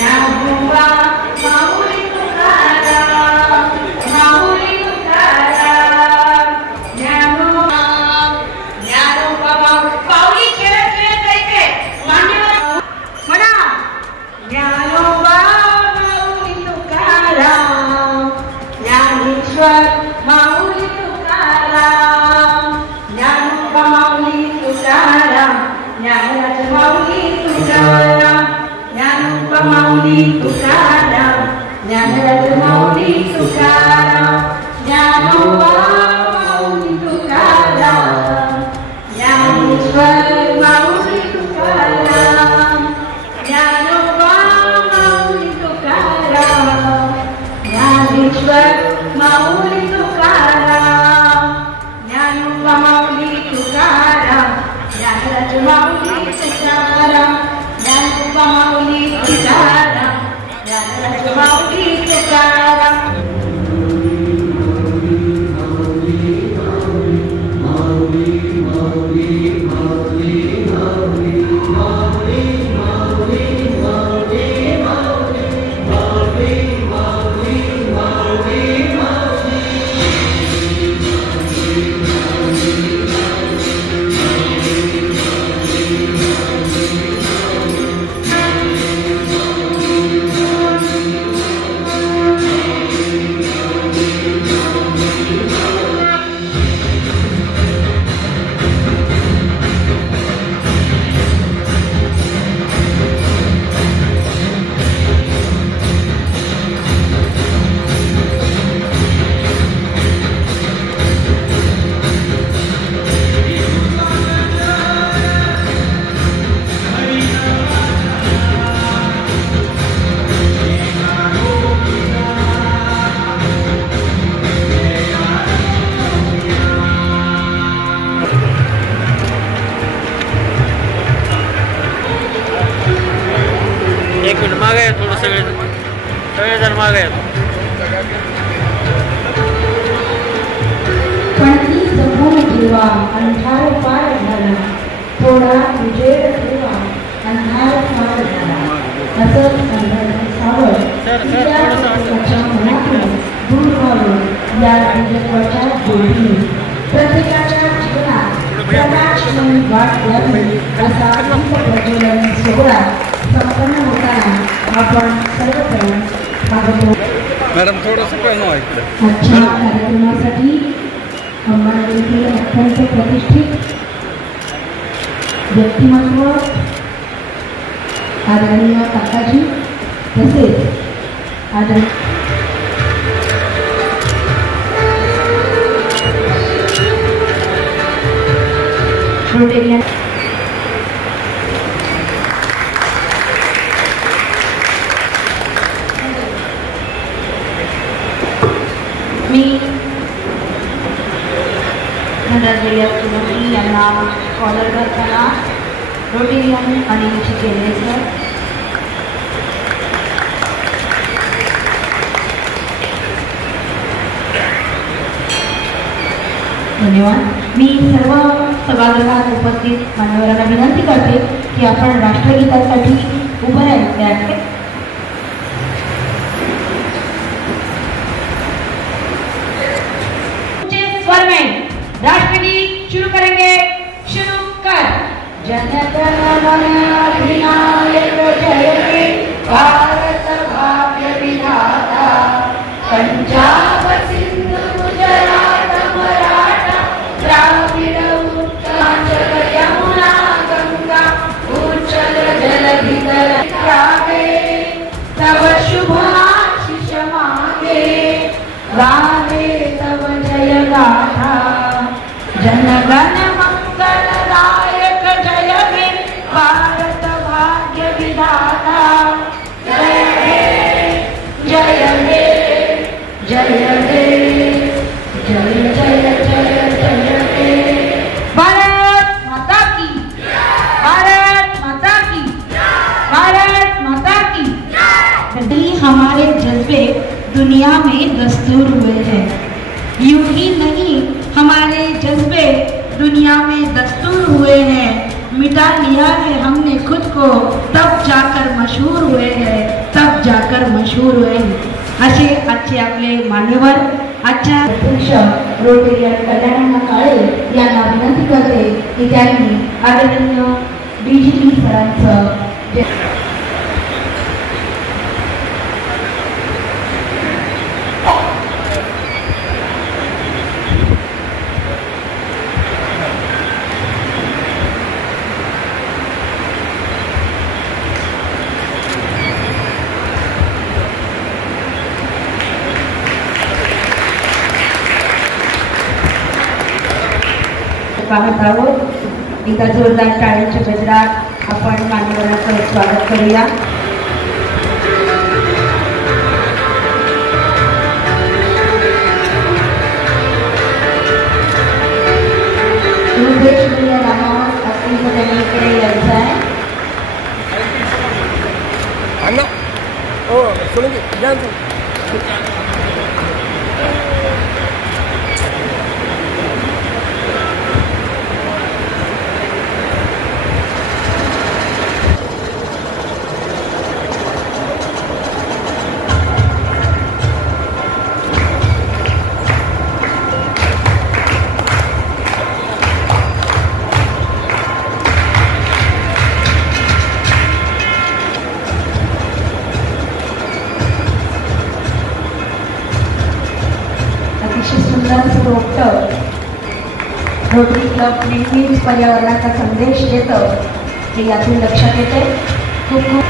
ज्ञानोबा माऊली तुकाराम, माऊली तुकाराम, ज्ञानोबा पाऊली खेळत खेळत जायचे मान्यवर म्हणा ज्ञानोबा माऊली तुकाराम, ज्ञानेश्वर माऊली तुकाराम, ज्ञानोबा माऊली तुकाराम, ज्ञानराज माऊली तुकाराम, ज्ञानोबा माऊली तुकाराम, ज्ञानराज माऊली तुकाराम, ज्ञानोबा माऊली तुकाराम, ज्ञानेश्वर माऊली तुकाराम, ज्ञानोबा माऊली तुकाराम, ज्ञानेश्वर माऊली तुकाराम, ज्ञानोबा माऊली तुकाराम, ज्ञानराज माऊली तुकाराम, ज्ञानोबा माऊली तुकाराम, ज्ञानराज माऊली तुकाराम. एक मिनिट मागे आहे थोडं सगळेजण मागे आहेत. पणती जपून ठेवा अंधार पार झाला, थोडा उजेड ठेवा अंधार पार झाला, असं सावळ मनातून दूर व्हावं या दिव्यत्वाच्या जोडीने प्रत्येकाच्या जीवनात प्रकाशमय वाट द्यावी असा प्रज्वलन सोहळा संपन्न होताना आपण सर्वजण मागतो. मॅडम थोडंसं कळलं इकडे. आजच्या कार्यक्रमासाठी अंबाजोगाईतील अत्यंत प्रतिष्ठित व्यक्तिमत्व आदरणीय काकाजी तसेच आदरणीय रोटेरियन मी धनंजय सुमती यांना स्कॉलर करताना रोटेरियन आणि चिकेले सर, धन्यवाद. मी सर्व सभागृहात उपस्थित मान्यवरांना विनंती करते की आपण राष्ट्रगीतासाठी उभं राहायचे. स्वर में राष्ट्रगीत शुरू करेंगे. शुरू कर. जनगण मन अधिनायक जय हे भारत भाग्य विधाता, पंजाब सिंध गुजरात मराठा द्राविड उत्कल यमुना गंगा उच्चल जलधि तरंगे, तव शुभ आशीष मांगे गावे तव जय गाथा. जनगण मंगलदायक जय हे भारत भाग्य विधाता, जय हे जय हे जय हे जय जय जय जय हे. भारत माता की, भारत माता की, भारत माता की. हमारे जज्बे दुनिया में दस्तूर हुए हैं, यूं ही नहीं हमारे जज्बे दुनिया में दस्तूर हुए हैं, मिटा लिया है हमने खुद को तब जाकर मशहूर हुए हैं. सागर मशहूर होईल असे आजचे आपले मान्यवर आजच्या अध्यक्ष रोटरी कल्याण काळे यांना विनंती करते की त्यांनी आदरणीय DGP सरांचं पाहत आहोत। एका जोरदार टाळ्यांच्या गजरात आपण मान्यवरांचं स्वागत करूया। रोटरी क्लब नेहमीच पर्यावरणाचा संदेश देतं हे यातून लक्षात येते। खूप खूप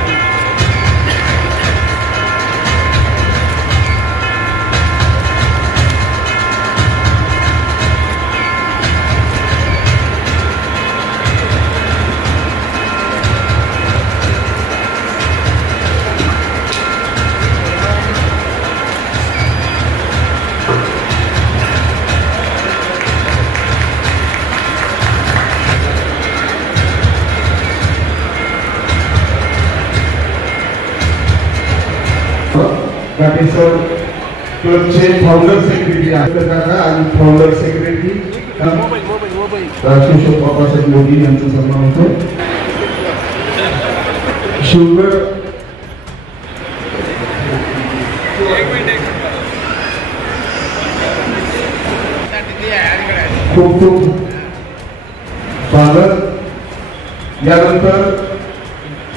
सर क्लबचे फाउंडर सेक्रेटरी आणि फाउंडर सेक्रेटरी राजकिशोर बाबासाहेब मोदी यांचा सन्मान होतो। शुगर खूप खूप स्वागत। यानंतर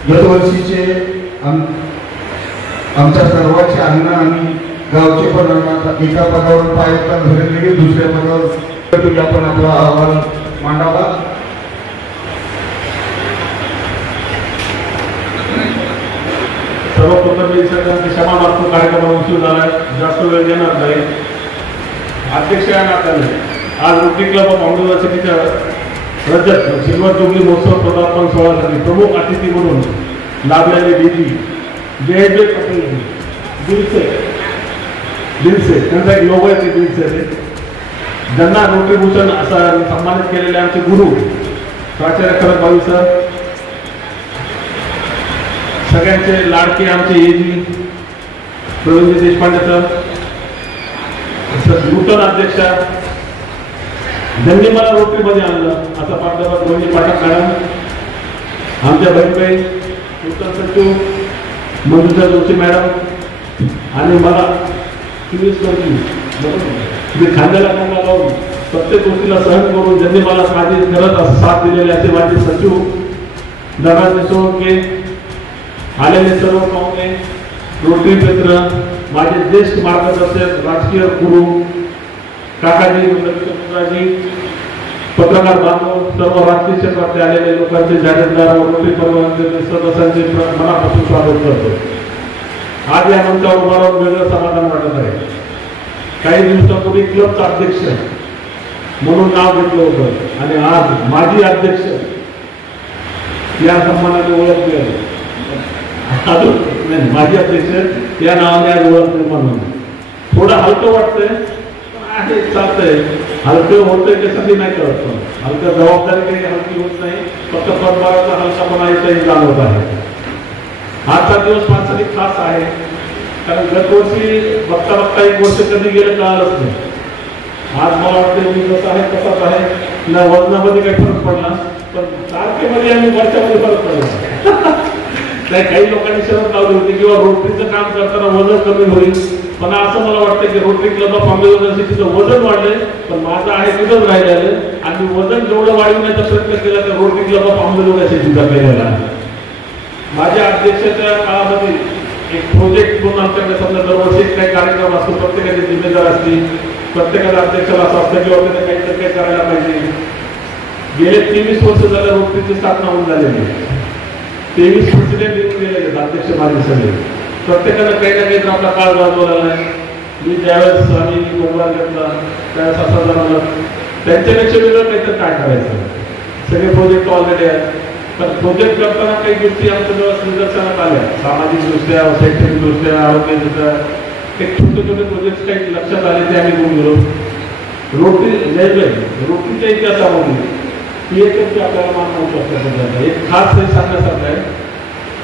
गतवर्षीचे आमच्या सर्वांचे अन्न आणि गावचे पण एका पदावर पायता धरले दुसऱ्या पदावर आपण आपला अहवाल मांडावा। सर्वप्रथम मी सगळ्यांची क्षमा मागतो, कार्यक्रम उशीर झाला, जास्त वेळ देणार नाही। अध्यक्ष या नात्याने आज रोटरी क्लब ऑफ अमरावतीच्या रजत सिल्वर जुबली महोत्सव पदार्पण सोहळ्यासाठी प्रमुख अतिथी म्हणून लाभलेले DG जयदेव पटेल दिलसे त्यांचा एक लोगो आहे, दिलसे ज्यांना रोटरी भूषण असा सन्मानित केलेले आमचे गुरु प्राचार्य खरत भावी सर, सगळ्यांचे लाडके आमचे AG प्रवीणजी देशपांडे सर, नूतन अध्यक्ष ज्यांनी मला रोटरीमध्ये आणलं असं प्राध्यापक रोहिणी पाठक मॅडम, आमच्या बहिणबाई नूतन सचिव मंजुषा जोशी मॅडम आणि मला 24 वर्षी खांद्याला खांदा लावून प्रत्येक गोष्टीला सहन करून ज्यांनी मला माझी करत असं साथ दिलेले असे माझे सचिव धर्माजी सोळके, आलेले सर्व पाहुणे, रोटरी मित्र, माझे ज्येष्ठ मार्गदर्शक, राजकीय गुरु काकाजी, रविचंद्रजी, पत्रकार बांधव, सर्व राजकीय क्षेत्रातले आलेले लोकांचे, जाहीरदार व रोटरी परिवाराचे सदस्यांचे मनापासून स्वागत करतो। आज या मंचावर उभा राहून वेगळं समाधान वाटत आहे। काही दिवसापूर्वी क्लबचा अध्यक्ष म्हणून नाव घेतलं होतं आणि आज माजी अध्यक्ष या सन्मानाने ओळख मिळाली। अजून माजी अध्यक्ष या नावाने आज ओळख निर्माण होती। थोडं हलकं वाटतंय, आहे चालतंय, हलकं होतंय त्यासाठी नाही करत, हलकं जबाबदारी काही हलकी होत नाही, फक्त पदभाराचा हलकापणा इथंही जाणवत आहे। आजचा दिवस माझ्यासाठी खास आहे, कारण गतवर्षी बघता बघता एक वर्ष कधी गेलं कळालंच नाही। आज मला वाटतं मी कसं आहे तसाच आहे ना, वजनामध्ये काही फरक पडला, पण तारखेमध्ये आणि वर्षामध्ये फरक पडला काही लोकांनी शरत लावली होती किंवा रोटरीचं काम करताना वजन कमी होईल, पण असं मला वाटतं की रोटरी क्लब ऑफ आंबेजोगाई युनिव्हर्सिटीचं वजन वाढलंय, पण माझं आहे तिथंच राहिलेलं. आणि वजन जेवढं वाढवण्याचा प्रयत्न केला तर रोटरी क्लब ऑफ आंबेजोगाई युनिव्हर्सिटीचा केलेला आहे. माझ्या अध्यक्षाच्या काळामध्ये एक प्रोजेक्ट म्हणून आमच्याकडे समजा दरवर्षी एक काही कार्यक्रम असतो, प्रत्येकाची जिम्मेदार असते, प्रत्येकाला अध्यक्षाला असं असतं किंवा त्याने काहीतरी काही करायला पाहिजे. गेले 23 वर्ष झालं रोटरीची स्थापना होऊन झालेली आहे. 23 प्रेसिडेंट येऊन गेलेले अध्यक्ष माझे सगळे. प्रत्येकानं काही ना काही आपला काळ गाजवलेला आहे. मी ज्यावेळेस आम्ही मोबाईल घेतला त्यावेळेस असं जाणवलं त्यांच्यापेक्षा वेगळं काहीतरी काय करायचं. सगळे प्रोजेक्ट ऑलरेडी आहेत, पण प्रोजेक्ट करताना काही गोष्टी आमच्या निदर्शनात आल्या, सामाजिकदृष्ट्या, शैक्षणिकदृष्ट्या, आरोग्यदृष्ट्या काही छोटे छोटे प्रोजेक्ट काही लक्षात आले ते आम्ही घेऊन गेलो. रोटरीच्या इतिहासामध्ये PHF आपल्याला मान होऊ शकतात. एक खास हे सांगण्यासारखं आहे,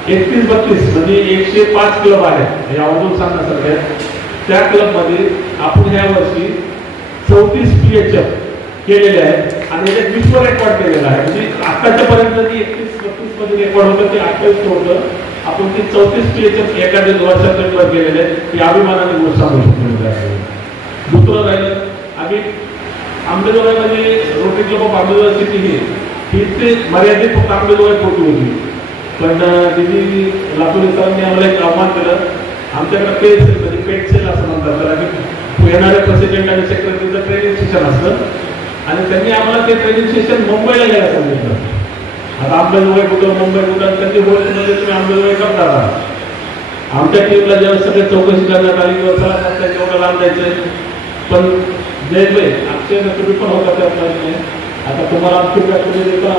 31-32 म्हणजे 105 क्लब आहेत हे अजून सांगण्यासारखं आहे. त्या क्लबमध्ये आपण ह्या वर्षी 34 PHF केलेले आहेत आणि एक विश्व रेकॉर्ड केलेला आहे. म्हणजे आताच्या पर्यंत जी 31-32 मध्ये रेकॉर्ड होतं ते 28 होतं. आपण ती 34 PHF एका वर्षात रेकॉर्ड केलेले आहेत. ही अभिमानाने गोष्ट सांगू शकतो. दुसरं राहिलं, आम्ही आंबेजोगाईमध्ये Rotary club of Ambejogai city ही ते मर्यादित फक्त आंबेजोगाई पोटी होती. पण दिदी लातूर सरांनी आम्हाला एक आव्हान केलं. आमच्याकडे पेसेल म्हणजे पेटसेल असं म्हणतात त्याला, की येणाऱ्या प्रेसिडेंट आणि सेक्रेटरीचं ट्रेनिंग सेशन असतं आणि त्यांनी आम्हाला ते ट्रेनिंग सेशन मुंबईला घ्यायला सांगितलं. आता आंबेजोगाई कुठं, मुंबई कुठं, त्यांची होळीमध्ये तुम्ही आंबेजोगाई करता का? आमच्या टीमला जेव्हा सगळे चौकशी करण्यात आली किंवा चला करता एवढं लांब जायचंय, पण जयभाई अक्षय तुम्ही पण होता त्याप्रमाणे. आता तुम्हाला तुम्ही देता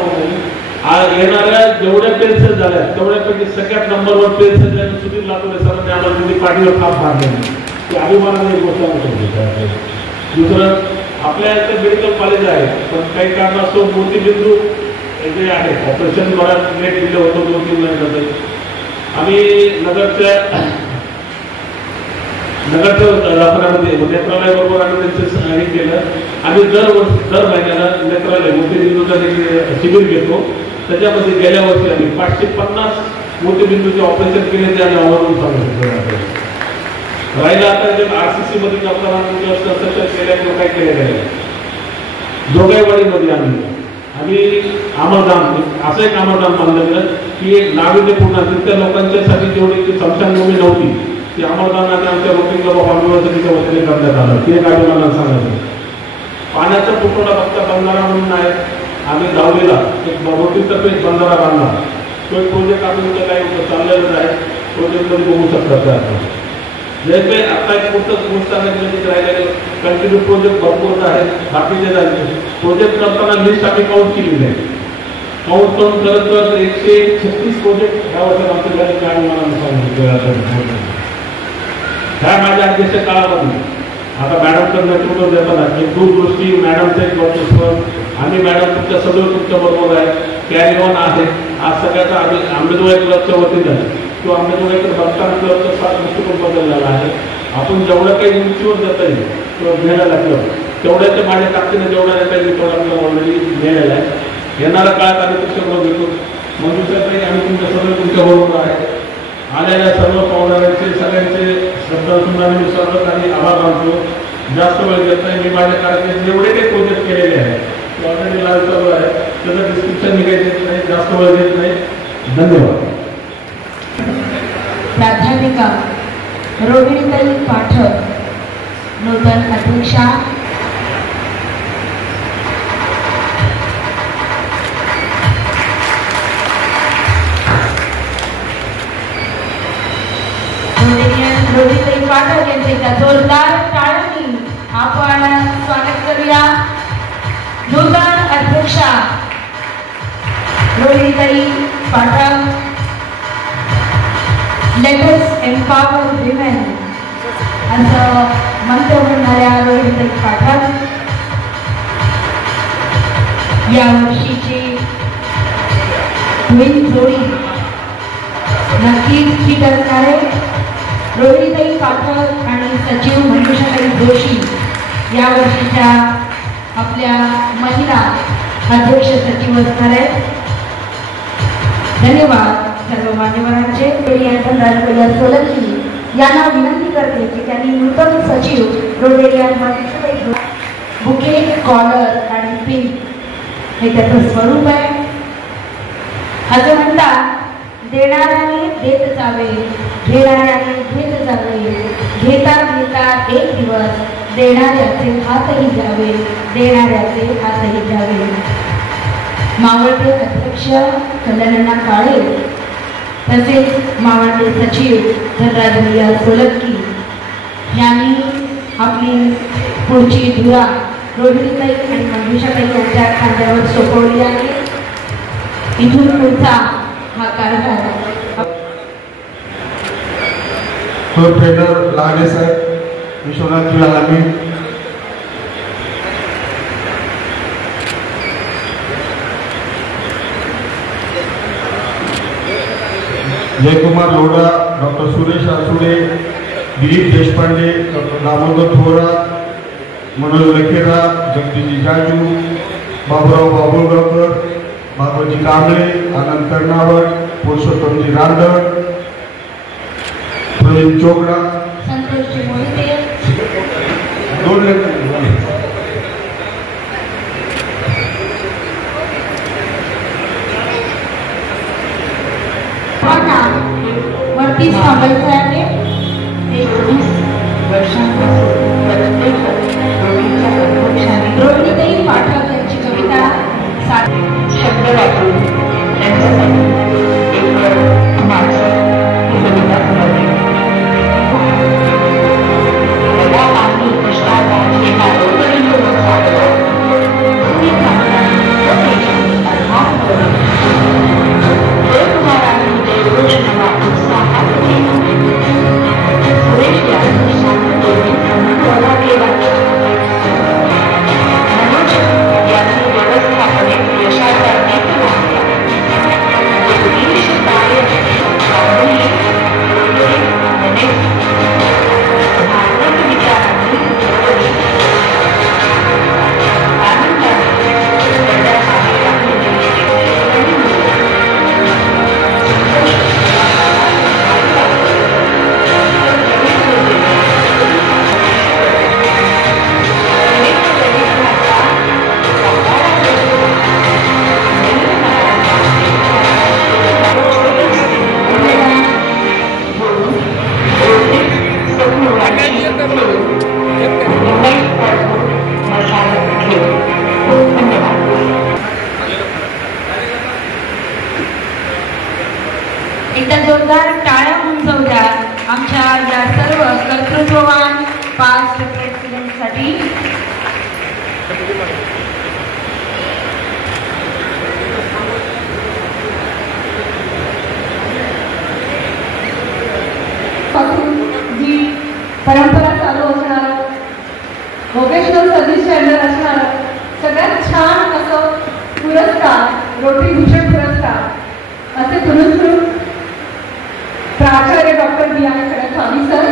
येणाऱ्या जेवढ्या पेन्सिल झाल्या तेवढ्यापैकी सगळ्यात नंबरवर पेन्सिल ज्यांनी सुधीर लातूर सरांनी आम्हाला दिली, पाठीवर थाप मारली, ती अभिमानाने एक गोष्ट होती. दुसरं, आपल्या इथे मेडिकल कॉलेज आहे, पण काही कारणास्तव मोतीबिंदू जे आहे ऑपरेशन बऱ्याच लेट दिलं होतं 2-3 महिन्यामध्ये. आम्ही नगरच्या दवाखान्यामध्ये नेत्रालयाबरोबर आम्ही त्यांचं हे केलं. आम्ही दर महिन्याला नेत्रालय मोतीबिंदूचा शिबिर घेतो. त्याच्यामध्ये गेल्या वर्षी आम्ही 550 मोतीबिंदूचे ऑपरेशन केले, ते आम्ही आवर्जून सांगू शकतो. राहिला आता जे RCC मध्ये करताना केल्या किंवा काय केले गेले, जोगाईवाडीमध्ये आम्ही अमरधाम असं एक अमरधाम बांधलं गेलं की एक नाविन्यपूर्ण तिथल्या लोकांच्यासाठी जेवढी स्मशानभूमी नव्हती ती अमरधामाने आमच्या रोटरी क्लब ऑफ आंबेजोगाईच्या वतीने करण्यात आलं. ती एक आम्हाला सांगायचं. पाण्याचा तुटवडा फक्त बंधारा म्हणून आहे. आम्ही दावलीला एक रोटरीतर्फे एक बंधारा बांधला. तो एक प्रोजेक्ट आपण काही चाललेलं आहे, प्रोजेक्टमध्ये बघू शकतात. त्या जयभाई आता एक पुस्तक गोष्ट राहिलेले कंटिन्यू प्रोजेक्ट भरपूर आहेत. बाकीचे झाले प्रोजेक्ट करताना लिस्ट आम्ही काउंट केलेली आहे. काउंट करून करत 136 प्रोजेक्ट या वर्षात आमच्या झाले. काय मला सांगितलं ह्या माझ्या अध्यक्ष काळामध्ये. आता मॅडमचं नेतृत्व देताना एक दूरदृष्टी, मॅडमचं एक वर्चस्व, आम्ही मॅडम तुमच्या सगळं तुमच्या बरोबर आहे, कॅरी ऑन आहे. आज सगळ्याचा आम्ही आंबेजोगाई क्लबच्या वतीनं किंवा आंबेजोगाईकडे बघताना क्लबचा फार दृष्टिकोन बदललेला आहे. आपण जेवढं काही उंचीवर जाता येईल किंवा घ्यायला लागलं तेवढ्याच्या माझ्या ताकदीने जेवढा येता येईल तेवढा आपल्याला ऑलरेडी नेलेला आहे. येणाऱ्या काळात आम्ही तुमच्याबरोबर घेतो. मंजुषाताई आम्ही तुमच्या सगळं तुमच्याबरोबर आहे. आलेल्या सर्व पाहुण्यांचे सगळ्यांचे श्रद्धासुमनाने विसरत आणि आभार मानतो. जास्त वेळ घेत नाही. मी माझ्या कार्यक्रमात जेवढे काही प्रोजेक्ट केलेले आहेत ते ऑलरेडी लाईव्ह चालू आहे. त्याचं डिस्क्रिप्शन मी काही देत नाही, जास्त वेळ घेत नाही. धन्यवाद. प्राध्यापिका रोहिणीताई पाठक, नूतन अध्यक्षा. रोहिणीताई पाठक यांचे एका जोरदार टाळ्यांनी आपण स्वागत करूया. नूतन अध्यक्षा रोहिणीताई Pathak. Let us empower women असं मंत्र म्हणणाऱ्या रोहिणीताई पाठक या वर्षीची ट्विन जोडी नक्कीच ही ठरणार आहे. रोहिणीताई पाठक आणि सचिव मंजुषाताई जोशी या वर्षीच्या आपल्या महिला अध्यक्ष सचिव असणार आहेत. धन्यवाद. सर्व मान्यवरांचे धनराज सोलंकी यांना विनंती करते की त्यांनी नूतन सचिव रोटेरियन बुके कॉलर आणि पिन हे त्याचं स्वरूप आहे. असं म्हणतात, देणाऱ्याने देत जावे, घेणाऱ्याने घेत जावे, घेता घेता एक दिवस देणाऱ्याचे हातही जावे, देणाऱ्याचे हातही जावे. मावळते अध्यक्ष कल्याणअण्णा काळे तसेच मावळते सचिव धनराज सोलंकी यांनी आपली पुढची धुरा रोहिणीताई आणि मंजुषाताई यांच्या खांद्यावर सोपवली आहे. इथून पुढचा हा कारभार ट्रेनर लागे साहेब, विश्वनाथ आलामी, जयकुमार लोढा, डॉक्टर सुरेश आसुडे, दिलीप देशपांडे, डॉक्टर दामोदर थोरात, मनोज लखेरा, जगदीश जाजू, बाबूराव बाबुळगावकर, बाबाजी कांबळे, आनंद कर्नावट, पुरुषोत्तमजी रांदड, प्रवीण चोपडा, संतोषजी मोहिते, दोन वरती थांबायचं आहे. 19 वर्षांपासून रोहिणीताई पाठक यांची कविता शब्द वापरून त्यांच्यासाठी एक माणसं कविता बनवली. मला आम्ही भ्रष्टाचार हे कारोबारी लोक साधलं, तुम्ही अर्थात देवकुमारांनी देवघोषणाला उत्साहात केला. सुरेश यांनी शांततेने संपूर्ण केला. मनोज यांनी व्यवस्थापनेत यशाचा नेत मानला. जगदीश कार्य गांगुली, धार्मिक विचारांनी जोडली. आनंदाने दंडाखाली टाकली. एकदा जोरदार टाळ्या होऊन जाऊ द्या आमच्या या सर्व कर्तृत्ववान पास्ट प्रेसिडेंटसाठी. जी परंपरा चालू असणार, व्होकेशनल सर्व्हिस स्टँडर्ड असणार, सगळ्यात छान असं पुरस्कार रोटरी भूषण पुरस्कार असे पुरस्कृत प्राचार्य डॉक्टर बी आर खडकस्वामी सर,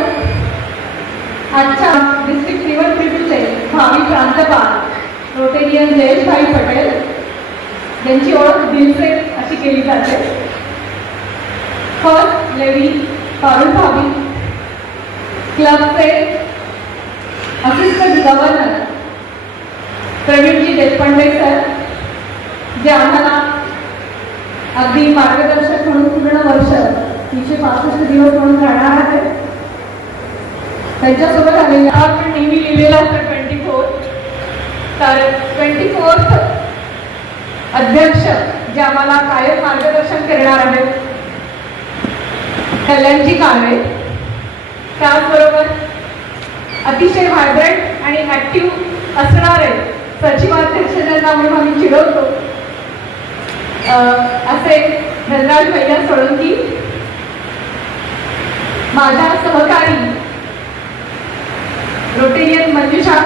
आजच्या डिस्ट्रिक्ट निवडणुकीचे भावी प्रांतपाल रोटेरियन जयेशभाई पटेल यांची ओळख दिलसे अशी केली जाते. फर्स्ट लेडी पारुल भाभी, क्लबचे assistant governor Pravinji Deshpande sir, जे आम्हाला अगदी मार्गदर्शक म्हणून पूर्ण वर्ष 365 दिवस म्हणून राहणार आहे. त्यांच्यासोबत आलेल्या आपण नेहमी लिहिलेला असतं 24, तर 24th अध्यक्ष जे आम्हाला कायम मार्गदर्शन करणार आहेत कल्याणजी काळे, त्याचबरोबर अतिशय व्हायब्रंट आणि ऍक्टिव्ह असणारे सचिवाध्यक्ष ज्यांना म्हणून आम्ही चिडवतो असे धनराज भैया सोळंकी, माझ्या सहकारी रोटेरियन मंजुषा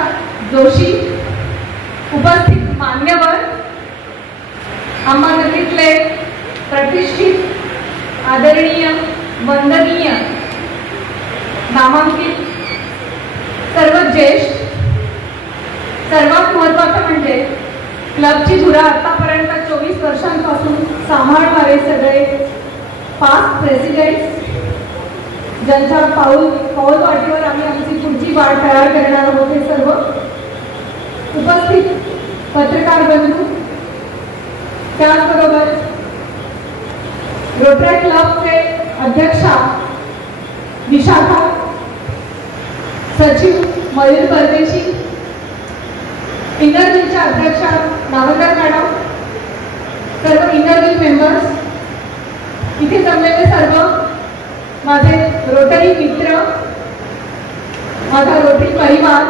जोशी, उपस्थित मान्यवर, आम्हा नदीतले प्रतिष्ठित आदरणीय वंदनीय नामांकित सर्व ज्येष्ठ, सर्वात महत्त्वाचं म्हणजे क्लबची धुरा आतापर्यंत 24 वर्षांपासून सांभाळणारे सगळे पास्ट प्रेसिडेंट्स ज्यांच्या पाऊल वाटेवर आम्ही आमची पुढची वाट तयार करणार आहोत, हे सर्व उपस्थित पत्रकार बंधू, त्याचबरोबर रोटरी क्लबचे अध्यक्षा विशाखा, सचिव मयूर परदेशी, इनरव्हीलच्या अध्यक्षा नावकर मॅडम, सर्व इनरव्हील मेंबर्स, इथे जमलेले सर्व माझे रोटरी मित्र, माझा रोटरी परिवार,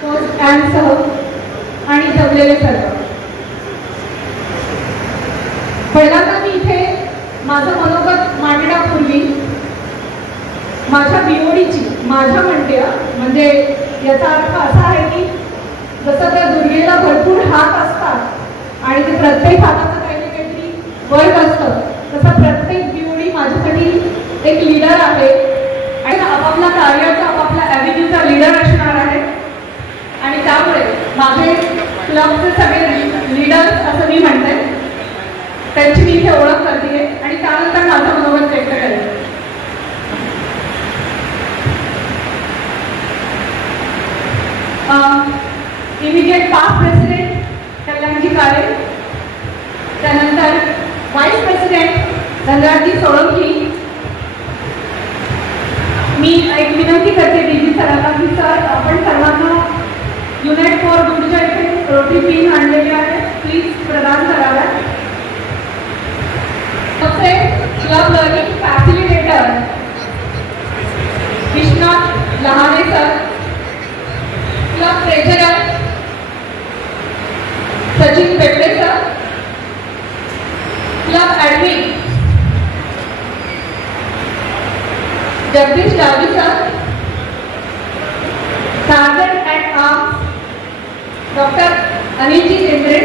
पोस्ट अँड सह आणि जमलेले सर्व. पहिल्यांदा मी इथे माझं मनोगत मांडण्यापूर्वी माझ्या बीओडीची, माझ्या म्हणते म्हणजे याचा अर्थ असा आहे की जसं त्या दुर्गेला भरपूर हात असतात आणि ते प्रत्येक हाताचं काही ना काहीतरी वर्क असतं, तसं प्रत्येक बीओडी माझ्यासाठी एक लीडर आहे आणि आपापल्या कार्याचा, आपापल्या ॲव्हेन्यूचा लीडर असणार आहे. आणि त्यामुळे माझे क्लबचे सगळे लीडर्स असं मी म्हणते, त्यांची मी इथे ओळख करते आणि त्यानंतर माझं मनोगत व्यक्त करेन. इमिजिएट पास्ट प्रेसिडेंट कल्याणजी काळे, त्यानंतर व्हाईस प्रेसिडेंट धनराजजी सोळंकी. मी एक विनंती करते डीजी सरांना की सर, आपण सर्वांना युनाइट फॉर गुडच्या इथे रोटरी पिन आणलेली आहे, प्लीज प्रदान कराव्या. Club learning facilitator Vishwanath Lahane sir, club treasurer Sachin Pepde sir, club admin Jagdish Dawi sir, sergeant at arms doctor अनिलजी केंद्रे.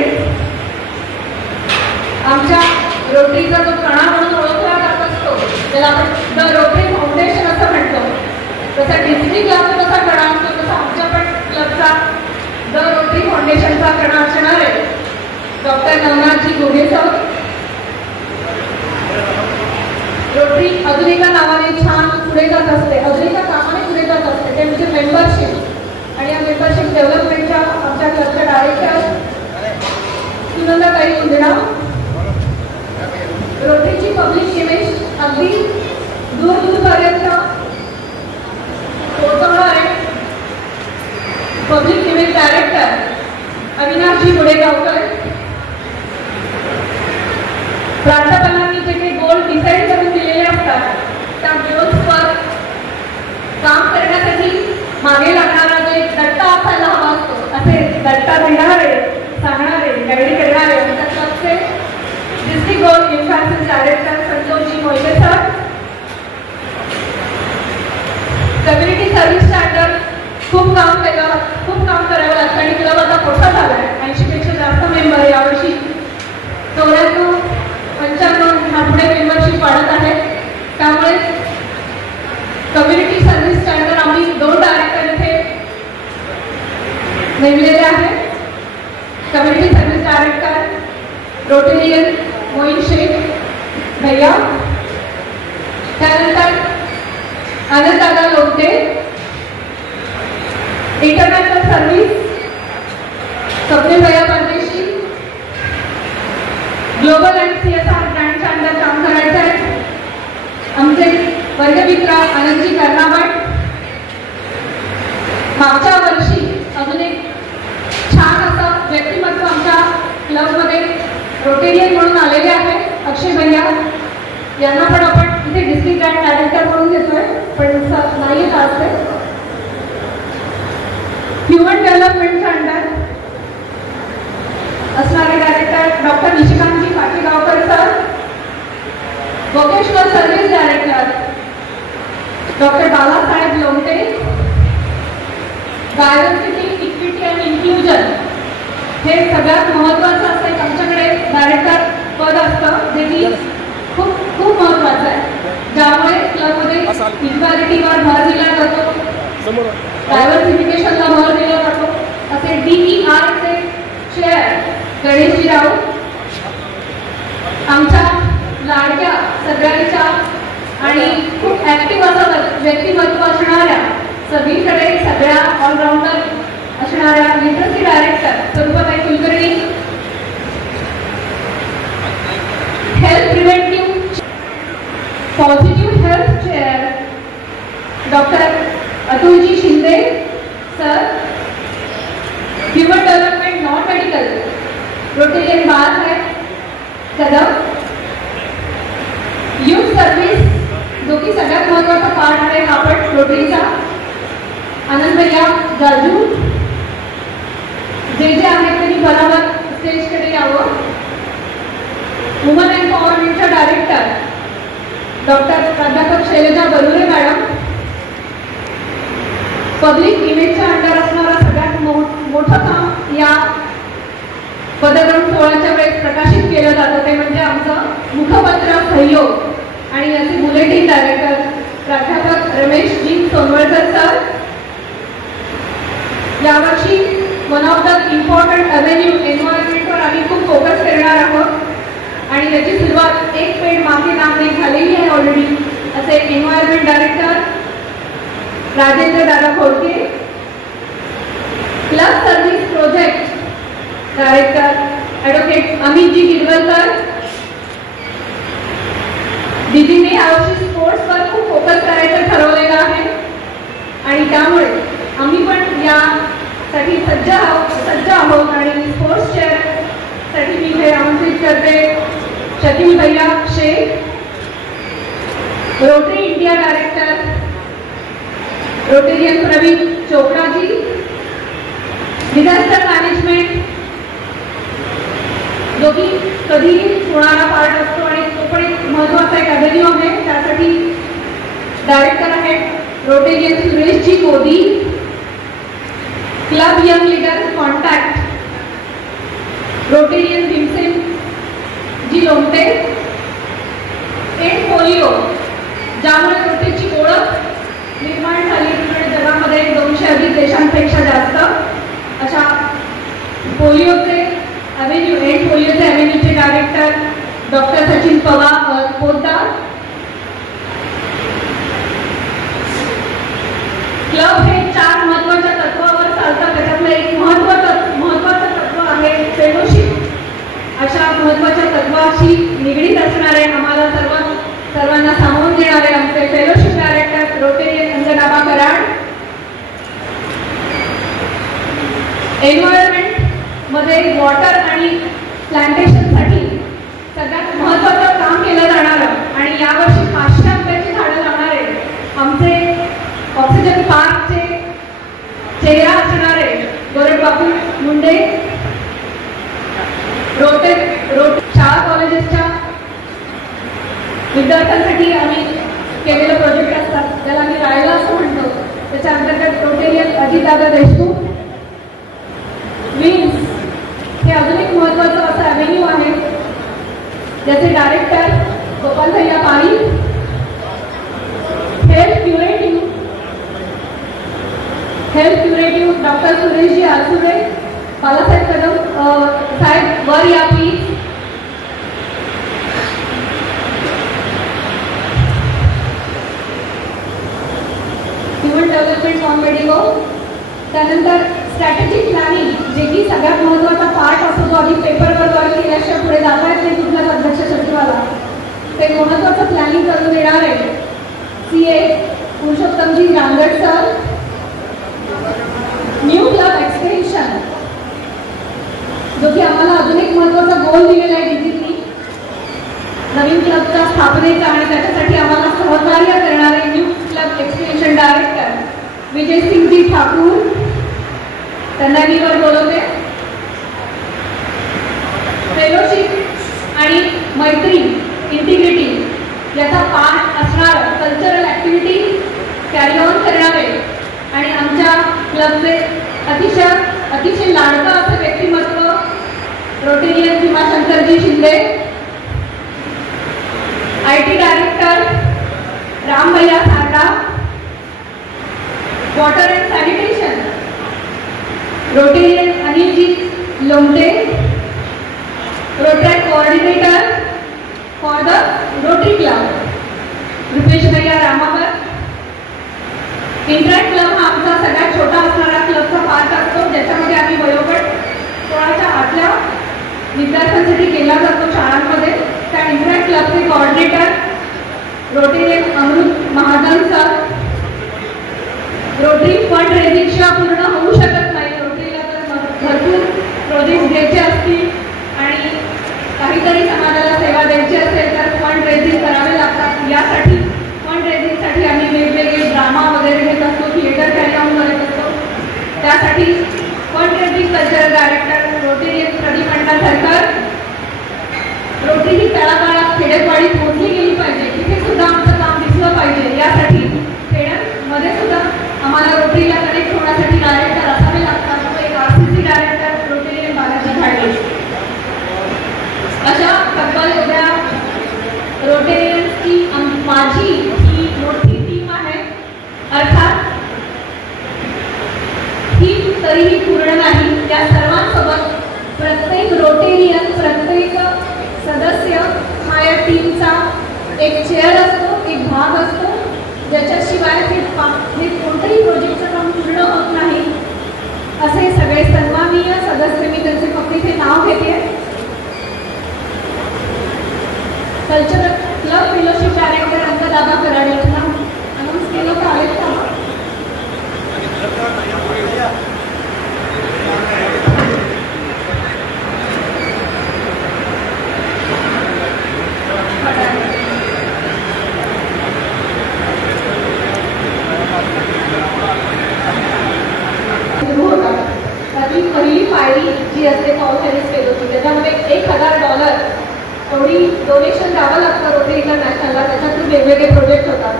आमच्या रोटरीचा जो कणा म्हणून ओळखला जात असतो त्याला आपण द रोटरी फाउंडेशन असं म्हणतो, तसा डिस्ट्रिक्ट क्लबचा कसा कणा असतो तसा आमच्या पण क्लबचा द रोटरी फाउंडेशनचा कणा असणार आहे. Doctor Navnathji गोगे sir. रोटरी अजून एका नावाने छान पुढे जात असते, अजून एका कामाने पुढे जात असते, ते म्हणजे मेंबरशिप. आणि या मेंबरशिप डेव्हलपमेंटच्या आमच्या क्लबच्या डायरेक्टर सुनंदाताई उंदडा. रोटरीची पब्लिक इमेज अगदी दूर दूरपर्यंत पोहोचवणारे पब्लिक इमेज डायरेक्टर अविनाशजी गुडेगावकर. प्राध्यापकांनी जे काही गोल डिसाईड करून दिलेले असतात त्या गोल्सवर काम करण्यासाठी मागे लागणारा जो एक दट्टा असायला हवा असतो, असे दट्टा देणारे, सांगणारे, गाईड करणारे आमच्या क्लबचे डिस्ट्रिक्ट गोल इन्फॅन्सिस डायरेक्टर संतोषजी Mohite sir. Community service standard खूप काम करावं लागतं आणि क्लब आता मोठा झाला आहे, 80पेक्षा जास्त मेंबर यावर्षी 94, 95 ह्या पुढे मेंबरशिप वाढत आहे. त्यामुळे कम्युनिटी सर्व्हिस स्टँडर्ड आम्ही 2 डायरेक्टर इथे नेमलेले आहेत. Community service director Rotarian Moin Shaikh भैया, त्यानंतर आनंददादा लोकते. इंटरनॅशनल सर्व्हिस स्वप्नील भैया परदेशी. ग्लोबल अँड CSR ब्रँडच्या अंडर काम करायचं आहे. आमचे वर्गमित्र आनंदजी कर्नावट. मागच्या वर्षी अजून एक छान असं व्यक्तिमत्व आमच्या क्लबमध्ये रोटेरियन म्हणून आलेले आहे, अक्षय भैया. यांना पण आपण इथे डिस्ट्रिक्ट ब्रँड डायरेक्टर म्हणून घेतोय, पण नाही येत असते. ह्युमन डेव्हलपमेंटच्या अंडर असणारे डायरेक्टर डॉक्टर निशिकांतजी Patigaonkar sir. Vocational service director doctor Balasaheb Lomte. Diversity, equity आणि इन्क्लुजन हे सगळ्यात महत्त्वाचं असतं. आमच्याकडे डायरेक्टर पद असतं जे की खूप खूप महत्त्वाचं आहे, ज्यामुळे क्लबमध्ये इक्वालिटीवर भर दिला जातो, डायव्हर्सिफिकेशनला भर दिला जातो. असे DEI चे चेअर गणेशजी राऊत. आमच्या लाडक्या सगळ्यांच्या आणि खूप ऍक्टिव्ह असं व्यक्तिमत्व असणाऱ्या, सगळीकडे सगळ्या ऑलराऊंडर असणाऱ्या लिटरसी डायरेक्टर स्वरूपाताई Kulkarni, health preventive positive health chair doctor अतुलजी Shinde sir, human development non medical rotarian Balasaheb Kadam, youth service जो की सगळ्यात महत्त्वाचा पार्ट आहे आपण रोटरीचा, आनंद भैया जाजू, जे आहेत त्यांनी बरोबर स्टेजकडे यावं, वुमन एम्पॉवरमेंटच्या डायरेक्टर डॉक्टर प्राध्यापक Shailaja Barure madam, public इमेजच्या under असणारं सगळ्यात मोठं काम या पदग्रहण सोहळ्याच्या वेळेस प्रकाशित केलं जातं ते म्हणजे आमचं मुखपत्र सहयोग आणि याचे बुलेटिन डायरेक्टर प्राध्यापक रमेशजी सोनवळकर सर. यावर्षी one of the important avenue एन्व्हायरमेंटवर आम्ही खूप फोकस करणार आहोत आणि त्याची सुरुवात एक पेड मागे नामने झालेली आहे ऑलरेडी. असे एन्व्हायरमेंट डायरेक्टर राजेंद्र दादा Khodke, club service project director advocate अमितजी गिरवलकर. दीदीने यावर्षी स्पोर्ट्सवर खूप फोकस करायचं ठरवलेलं आहे आणि त्यामुळे आम्ही पण यासाठी सज्ज आहोत आणि स्पोर्ट्स चेअरसाठी मी हे आमंत्रित करते शकील भैया Shaikh, Rotary India director rotarian Pravin चोपडाजी, डिझास्टर मॅनेजमेंट जो की कधीही होणारा पार्ट असतो आणि तो पण एक महत्त्वाचा एक अव्हेन्यू आहे. त्यासाठी डायरेक्टर आहेत रोटेरियन सुरेशजी Modi, club young leaders contact rotarian Bhimsen ji Lomte, end polio ज्यामुळे रोटेची ओळख निर्माण झाली आणि जगामध्ये 200 अधिक देशांपेक्षा जास्त अशा पोलिओचे अव्हेन्यू एंड पोलिओचे अव्हेन्यूचे director doctor Sachin Pawar Poddar. Club हे 4 महत्त्वाच्या तत्वावर चालतात. त्याच्यातलं एक महत्त्वाचं तत्व आहे फेलोशिप. अशा महत्त्वाच्या तत्वाशी निगडीत असणारे आम्हाला सर्वांना सामावून देणारे आमचे fellowship director rotarian Anjanaba Karad. Environment मध्ये वॉटर आणि प्लांटेशनसाठी सगळ्यात महत्त्वाचं काम केलं जाणारं आणि यावर्षी 500 आंब्याची झाडं लावणारे आमचे ऑक्सिजन पार्कचे चेहरा असणारे गोरखबापू मुंडे, शाळा कॉलेजेसच्या विद्यार्थ्यांसाठी आम्ही केलेलं प्रोजेक्ट असतात ज्याला आम्ही राहायला असं म्हणतो. त्याच्या अंतर्गत रोटेरियन अजितदादा देशमुख. विंग्स हे अजून एक महत्त्वाचं असं अव्हेन्यू आहे ज्याचे डायरेक्टर गोपाल भैया पारी. Health curative doctor सुरेशजी आसुरे, Balasaheb Kadam साहेब वर या please. Human development non medical. त्यानंतर स्ट्रॅटेजिक प्लॅनिंग जे की सगळ्यात महत्त्वाचा पार्ट असतो, तो आधी पेपरवर वर्क केल्याशिवाय पुढे जाता येत नाही कुठल्याच अध्यक्ष सचिवाला. ते महत्त्वाचं प्लॅनिंग करून देणार आहे CA पुरुषोत्तमजी Rangad sir. New club extension जो की आम्हाला अजून एक महत्त्वाचा गोल दिलेला आहे डीजीनी नवीन क्लबच्या स्थापनेचा आणि त्याच्यासाठी आम्हाला सहकार्य करणारे न्यू क्लब एक्सटेन्शन डायरेक्टर विजय सिंगजी ठाकूर. त्यांना मी वर बोलवते. फेलोशिप आणि मैत्री इंटिग्रिटी याचा पार्ट असणारं कल्चरल ॲक्टिव्हिटी कॅरी ऑन करणारे आणि आमच्या क्लबचे अतिशय लाडकं असं व्यक्तिमत्व रोटेरियन भीमाशंकरजी शिंदे. IT डायरेक्टर राम भैया Sarda. Water and sanitation rotarian अनिलजी Lomte. Rotary coordinator for the Rotary club Rupesh भैया रामावर. इंटरॅक्ट क्लब हा आमचा सगळ्यात छोटा असणारा क्लबचा पार्ट असतो, ज्याच्यामध्ये आम्ही वयोगट 16च्या आतल्या विद्यार्थ्यांसाठी केला जातो शाळांमध्ये. त्या इंटरॅक्ट क्लबचे coordinator rotarian Amrit Mahajan sir. Rotary fund raising शिवाय पूर्ण होऊ शकत नाही. रोटरीला तर भरपूर प्रोजेक्ट द्यायचे असतील आणि काहीतरी समाजाला सेवा द्यायची असेल तर फंड रेझिंग करावे लागतात. यासाठी फंड रेझिंगसाठी आम्ही वेगवेगळे ड्रामा वगैरे घेत असतो, थिएटर कॅरी ऑन करत असतो. त्यासाठी fund raising cultural director rotarian Pradeep Anna Sarkar. Rotary ही तळागाळात खेडेपाडीत पोहोचली गेली पाहिजे, तिथे सुद्धा आमचं काम दिसलं पाहिजे. यासाठी खेड्यांमध्ये सुद्धा आम्हाला रोटरीला कनेक्ट होण्यासाठी डायरेक्टर असावे लागतात. तो एक RCC डायरेक्टर रोटरीयन बालाजी घाडगे. अशा तब्बल एवढ्या रोटेरियन्सची माझी ही मोठी टीम आहे. अर्थात ही तरीही पूर्ण नाही. या सर्वांसोबत प्रत्येक रोटेरियन, प्रत्येक सदस्य हा या टीमचा एक चेअर असतो, एक भाग असतो, ज्याच्याशिवाय हे कोणतंही प्रोजेक्टचं काम पूर्ण होत नाही. असे सगळे सन्माननीय सदस्य, मी त्यांचे फक्त इथे नाव घेते. कल्चरल क्लब फेलोशिप डायरेक्टर अंकदादा कराडे यांना अनाऊन्स केलं तर आले का? त्याची पहिली पायरी जी असते पॉल हॅरिस फेलोशिप, त्याच्यामध्ये $1000 एवढी डोनेशन द्यावं लागतं रोटरी इंटरनॅशनलला. त्याच्यातून वेगवेगळे प्रोजेक्ट होतात.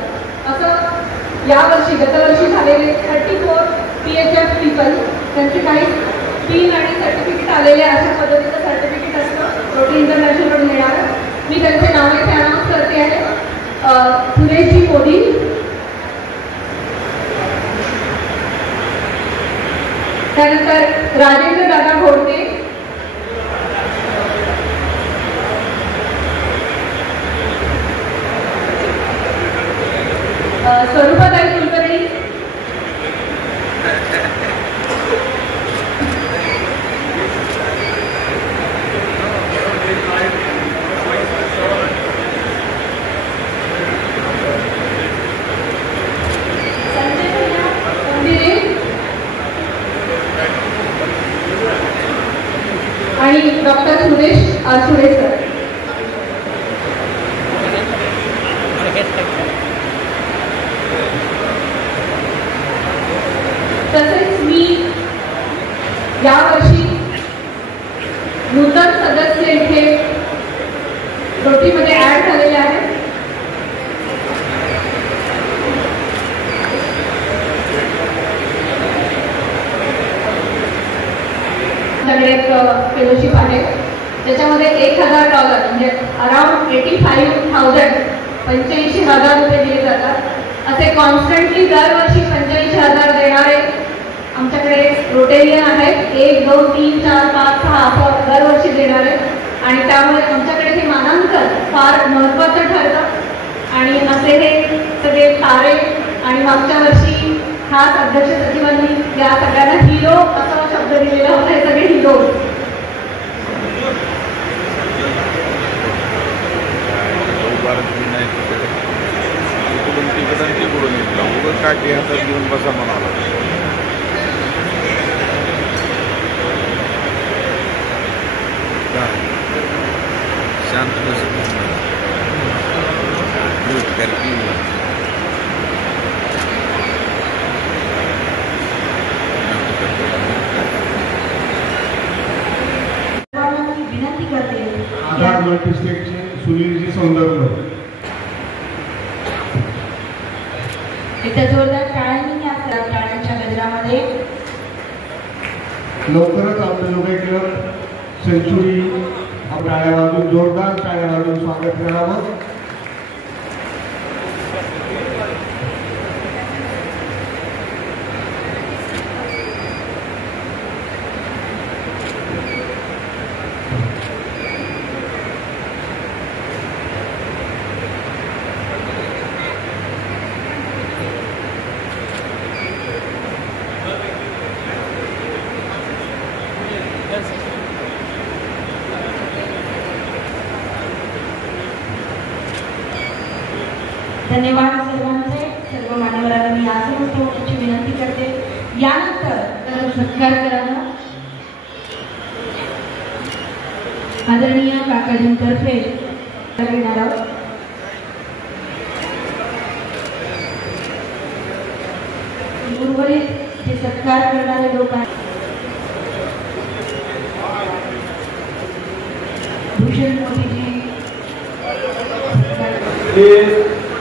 असं यावर्षी गतवर्षी झालेले 34 PHF पीपल, त्यांचे काही पिन आणि सर्टिफिकेट आलेले, अशा पद्धतीचं सर्टिफिकेट असतं रोटरी इंटरनॅशनलकडून येणार. मी त्यांचे नाव इथे अनाऊन्स करते आहे. सुरेशजी मोदी, त्यानंतर राजेंद्र दादा घोडते, स्वरूपाताई कुलकर्णी, संजय भैया आणि डॉक्टर सुरेश आसुरे सर. तसेच मी यावर्षी नूतन सदस्य इथे रोटरीमध्ये ऍड झालेले आहेत. आपल्याकडे एक फेलोशिप आहे, त्याच्यामध्ये $1000 म्हणजे अराउंड 85,000 85,000 रुपये दिले जातात. असे कॉन्स्टंटली दरवर्षी 85,000 देणारे आमच्याकडे रोटेरियन आहेत. 1, 2, 3, 4, 5, 6 असं दरवर्षी देणारे. आणि त्यामुळे आमच्याकडे हे मानांकन फार महत्त्वाचं ठरतं. आणि असे हे सगळे तारे, आणि मागच्या वर्षी खास अध्यक्ष सचिवांनी या सगळ्यांना हिरो असा शब्द दिलेला होता. हे सगळे हिरो. काय घेऊन बसा म्हणाला. शांत विनंती करते. आधार मल्टीस्टेटचे सुनीलजी सौंदर्य. एकदा जोरदार टाळ्यांनी असतात. टाळ्यांच्या गजरामध्ये लवकरच आपलं लोक क्लब सेंचुरी टाळ्या वाजून, जोरदार टाळ्या वाजून स्वागत करावं. धन्यवाद सर्वांचे. सर्व मान्यवरांना मी आसन ठेवण्याची विनंती करते. यानंतर सत्कार करावा आदरणीय काकाजींतर्फे घेणार आहोत. उर्वरित जे सत्कार करणारे लोक आहेत भूषण मोदीजी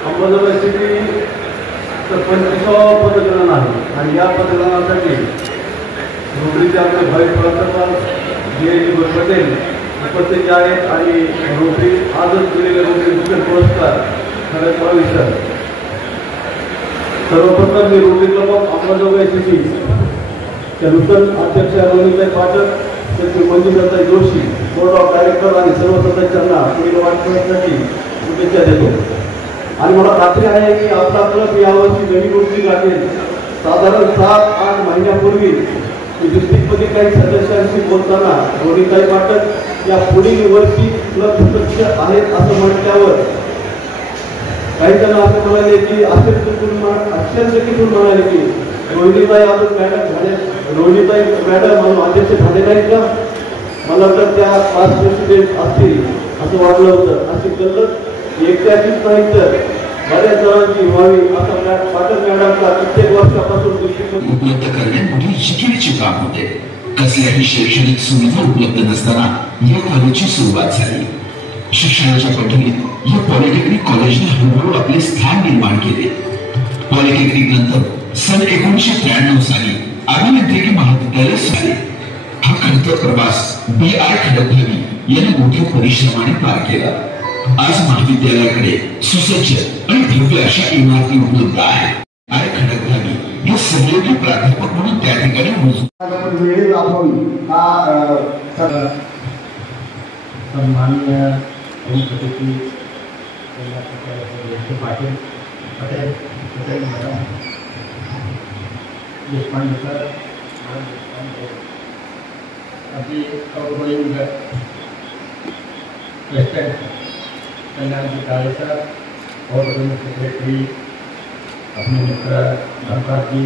अंबाजोगाई सिटी सरपंचाचं पदग्रहण आहे आणि या पदग्रहणासाठी रोटरीचे आपले भाई प्राध्यापक जे पटेल उपस्थित आहेत आणि रोटरी आजच दिलेले रोटरी भूषण पुरस्कार खरंच विचार. सर्वप्रथम मी Rotary club of Ambajogai city च्या नूतन अध्यक्ष रोहिताई पाठक, सचिव मंजुषाताई जोशी, बोर्ड ऑफ डायरेक्टर आणि सर्व सदस्यांना पुढील वाटण्यासाठी शुभेच्छा देतो. आणि मला खात्री आहे की आपला क्लब यावर्षी नवीन उंची गाठेल. साधारण 7-8 महिन्यापूर्वी डिस्ट्रिक्टमध्ये काही सदस्यांशी बोलताना रोहिताई पाठक या पुढील वर्षी क्लब सदस्य आहेत असं म्हटल्यावर काही जण असं म्हणाले की आश्चर्यचकित म्हणाले की रोहिणीताई अजून मॅडम झाले, रोहिणीताई मॅडम म्हणून अध्यक्ष झाले नाहीत का. मला तर त्या पाच प्रेसिडेंट असतील असं वाटलं होतं. अशी गल्लत एकट्याचीच नाही तर बऱ्याच जणांची व्हावी असं पाठक मॅडमचा कित्येक वर्षापासून उपलब्ध करणे मोठी शिकवणीचे काम होते. कसल्याही शैक्षणिक सुविधा उपलब्ध नसताना या कॉलेजची सुरुवात झाली. शिक्षणाच्या पद्धतीत या पॉलिटेक्निक कॉलेजने हळूहळू आपले स्थान निर्माण केले. पॉलिटेक्निक नंतर सन 1993 साली अभियांत्रिकी महाविद्यालय झाले. हा खडतर प्रवास BR खडकधावी यांनी मोठ्या परिश्रमाने पार केला. आज महाविद्यालयाकडे सुसज्ज आणि भव्य अशा इमारती उपलब्ध आहेत. आणि खडकधावी हे सहयोगी प्राध्यापक म्हणून त्या ठिकाणी वेळ आपण हा सन्माननीय अतिथी पाटील पटेल मॅडम देशपांडे सर, अभी आउटगोइंग प्रेसिडेंट कल्याण जी सर, आउटगोइंग सेक्रेटरी अपने मित्र धनपाल जी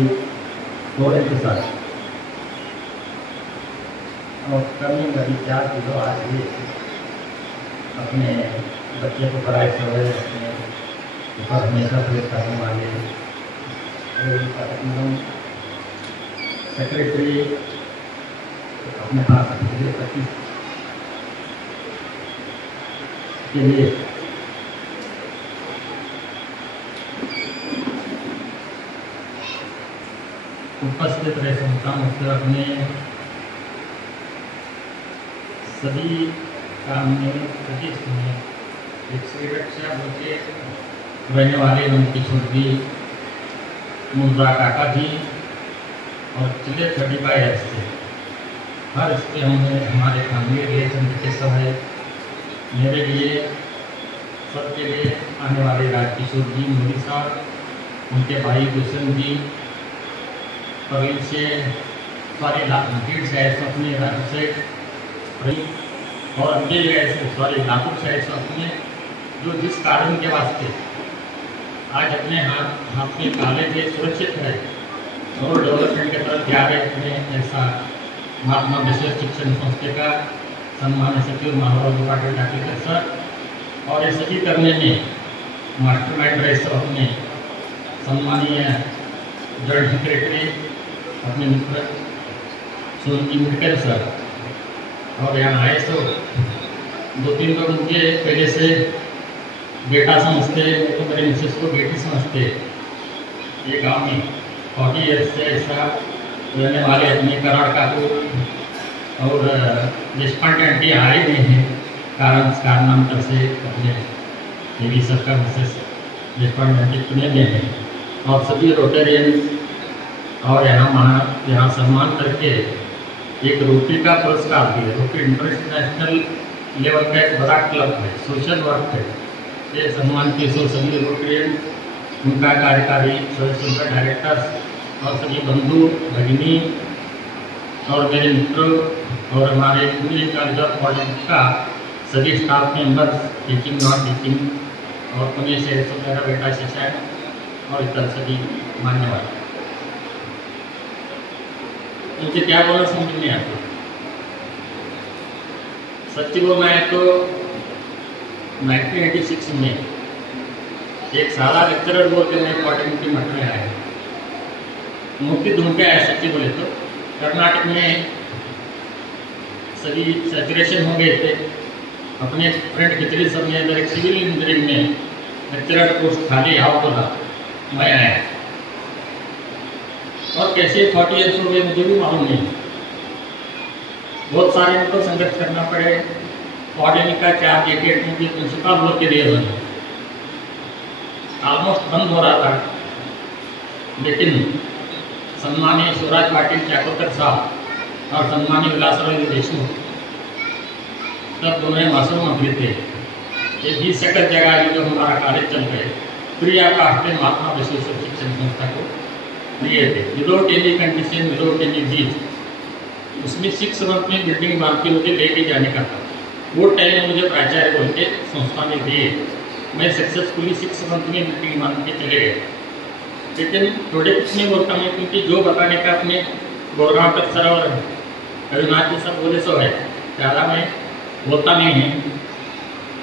गोरे के साथ, और कमिंग अभी 4 किलो आज भी अपने बच्चे को पढ़ाई से अपने ऊपर हमेशा प्रेस करने वाले सेक्रेटरी अपने पास 25 के लिए उपस्थित रह सकता हूँ उससे अपने सभी काम में सभी सुने एक सुरक्षा बच्चे रहने वाले उनकी छोटी मुद्रा काका जी और चले 35 से हर इसके हमारे फैमिली रिलेशन के सब है. मेरे लिए सबके लिए आने वाले राजकिशोर जी मोदी साहब, उनके भाई गुलशन जी करीब से 1.5 से अपने राज्य से और मिल गए लाखों से अपने जो जिस कारण के वास्ते आज अपने हाथ में कॉलेज सुरक्षित है और डेवलपमेंट की तरफ जा रहे हैं. ऐसा महात्मा विश्व शिक्षण संस्था का सम्मान्य सचिव महाराज पाटिल डाकेकर सर और ये सभी करने में मास्टरमाइंड रहे सब अपने सम्मानीय जॉइंट सेक्रेटरी अपने मित्र सोनजी मिटकर सर, और यहाँ आए तो 2-3 लोग मुझे पहले से बेटा समझते, तो मेरे मिसेस को बेटी समझते. ये गांव में 40 ईयर्स से ऐसा रहने वाले अपने कराड़ काकू और देशपांडे आंटी हारे हुए हैं कारणांतर से अपने देवी सरकार मिसेस देशपांडे आंटी चुने गए हैं. और सभी रोटेरियन और यहाँ सम्मान करके एक रोटरी का पुरस्कार दिया. रोटरी इंटरनेशनल लेवल का एक बड़ा क्लब है, सोशल वर्क है. ये सम्मान के सभी रोटरियन, उनका कार्यकारी सदस्य, उनका डायरेक्टर्स और सभी बंधु भगिनी और मेरे मित्रों और हमारे पूरे कॉलेज ऑफ पॉलिटिक्स का सभी staff members, teaching non teaching और पुणे से मेरा बेटा शशांक और इतर सभी मान्यवर। मुझे क्या बोलना समझ नहीं आता। सच्ची बोलना है तो 1986 में एक साला लेक्चरर बोल के मैं पॉलिटेक्निक मठ में आया, मुक्ति ढूंढ के आया। सच्ची बोले तो कर्नाटक में सभी सैचुरेशन हो गए थे, अपने फ्रेंड खिचड़ी सब में अंदर एक सिविल इंजीनियरिंग में लेक्चरर पोस्ट खाली आओ बोला, मैं आया। और कैसे 40 ईयर्स हो गए मुझे भी मालूम नहीं। बहुत सारे उनको संघर्ष करना पड़े। पॉलिटेक्निक का 4 जेकेट मुझे प्रिंसिपल बोल के दिए बने, ऑलमोस्ट बंद हो रहा था, लेकिन सम्मानीय शिवराज पाटिल चाकोकर साहब और सम्मानीय विलासराव देशमुख तब दोनों मासूम मंत्री थे। ये 20 एकड़ जगह जो हमारा कॉलेज चल रहे फ्री ऑफ कॉस्ट में महात्मा विश्वेश्वर शिक्षण संस्था को लिए थे, without any condition, without any fees. उसमें 6 मंथ में बिल्डिंग बांध के मुझे लेके जाने का था। वो टाइम में मुझे प्राचार्य बोल के संस्था में दिए, मैं सक्सेसफुली 6 मंथ में बिल्डिंग बांध के चले गए। लेकिन थोड़े कुछ नहीं बोलता मैं, क्योंकि जो बताने का अपने गोरगांव तक सरोवर रविनाथ जी सब बोले सो है, ज़्यादा मैं बोलता नहीं है।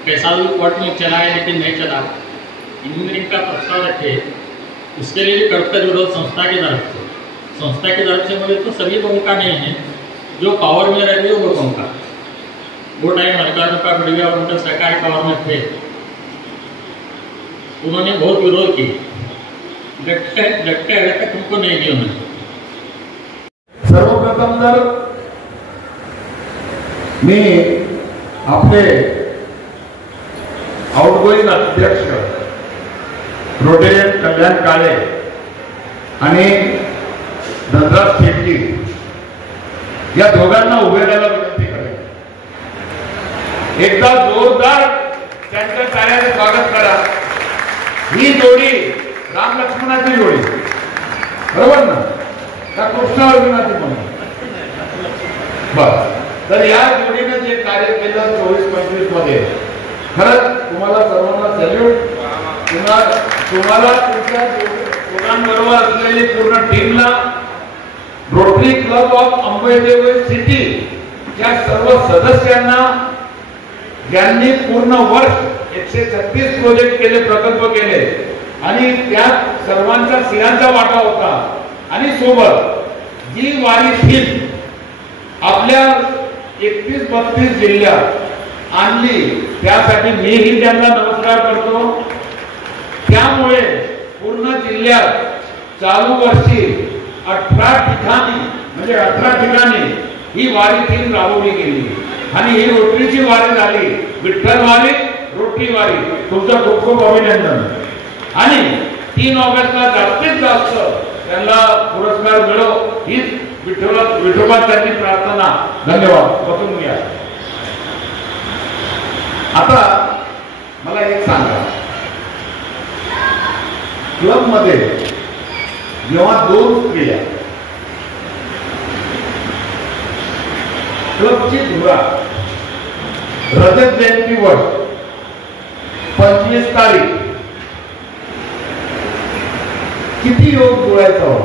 पैसा भी कोर्ट में चला है लेकिन नहीं चला। इंजीनियरिंग का प्रस्ताव रखे, उसके लिए भी कड़क विरोध संस्था की तरफ से। संस्था की तरफ से बोले तो सभी लोगों का नहीं है, जो पावर में रह रहे वो लोगों का। वो टाइम अधिकारियों का बढ़िया और उनके सरकारी पावर में थे, उन्होंने बहुत विरोध की। लगता है तक तुमको नहीं दिया उन्होंने। सर्वप्रथम तर मी आपले आउटगोईंग अध्यक्ष रोटेरियन कल्याण काळे आणि धनराज शेट्टी या दोघांना उभे राहायला विनंती करेन। एकदा जोरदार त्यांच्या टाळ्याने स्वागत करा। ही जोडी राम लक्ष्मणाची जोडी, बरोबर ना? का कृष्ण अर्जुनाची म्हणून? बस, तर या जोडीने जे कार्य केलं 24-25 मध्ये, खरंच तुम्हाला सर्वांना सॅल्यूट। तुम्हाला तुमच्या दोघांबरोबर असलेली पूर्ण टीमला, रोटरी क्लब ऑफ अंबेदेवळी सिटी या सर्व सदस्यांना, ज्यांनी पूर्ण वर्ष 136 प्रोजेक्ट केले, प्रकल्प केले आणि त्यात सर्वांचा सिंहाचा वाटा होता। आणि सोबत जी वारी थीम आपल्या 31-32 जिल्ह्यात आणली, त्यासाठी मीही त्यांना नमस्कार करतो। त्यामुळे पूर्ण जिल्ह्यात चालू वर्षी 18 ठिकाणी, म्हणजे 18 ठिकाणी ही वारी थीम राबवली गेली आणि ही रोटरीची वारी झाली, विठ्ठल वारी, रोटरी वारी। तुमचं खूप खूप अभिनंदन। आणि 3 ऑगस्टला जास्तीत जास्त त्यांना पुरस्कार मिळो हीच विठोबाची प्रार्थना। धन्यवाद। बसून घ्या। आता मला एक सांगा, क्लब मध्ये जेव्हा 2 स्त्रिया क्लबची धुरा रजत जयंतीवर 25 तारीख किती योग जुळायचा हो,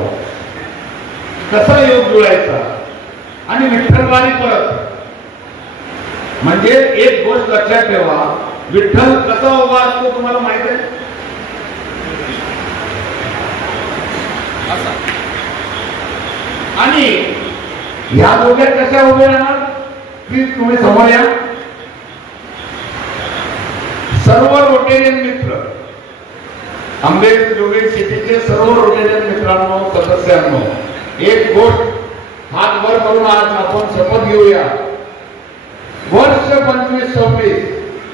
कसा योग जुळायचा आणि विठ्ठलवारी परत। म्हणजे एक गोष्ट लक्षात ठेवा, विठ्ठल कसा उभा असतो तुम्हाला माहिती आहे? आणि या दोघे कशा उभे राहणार प्लीज तुम्ही समोर या। सर्व रोटेरियन मित्र, अंबेदेवळी सिटीचे सर्व रोटेरियन मित्रांनो, सदस्यांनो, एक गोष्ट हात वर करून आज आपण शपथ घेऊया। वर्ष 25-26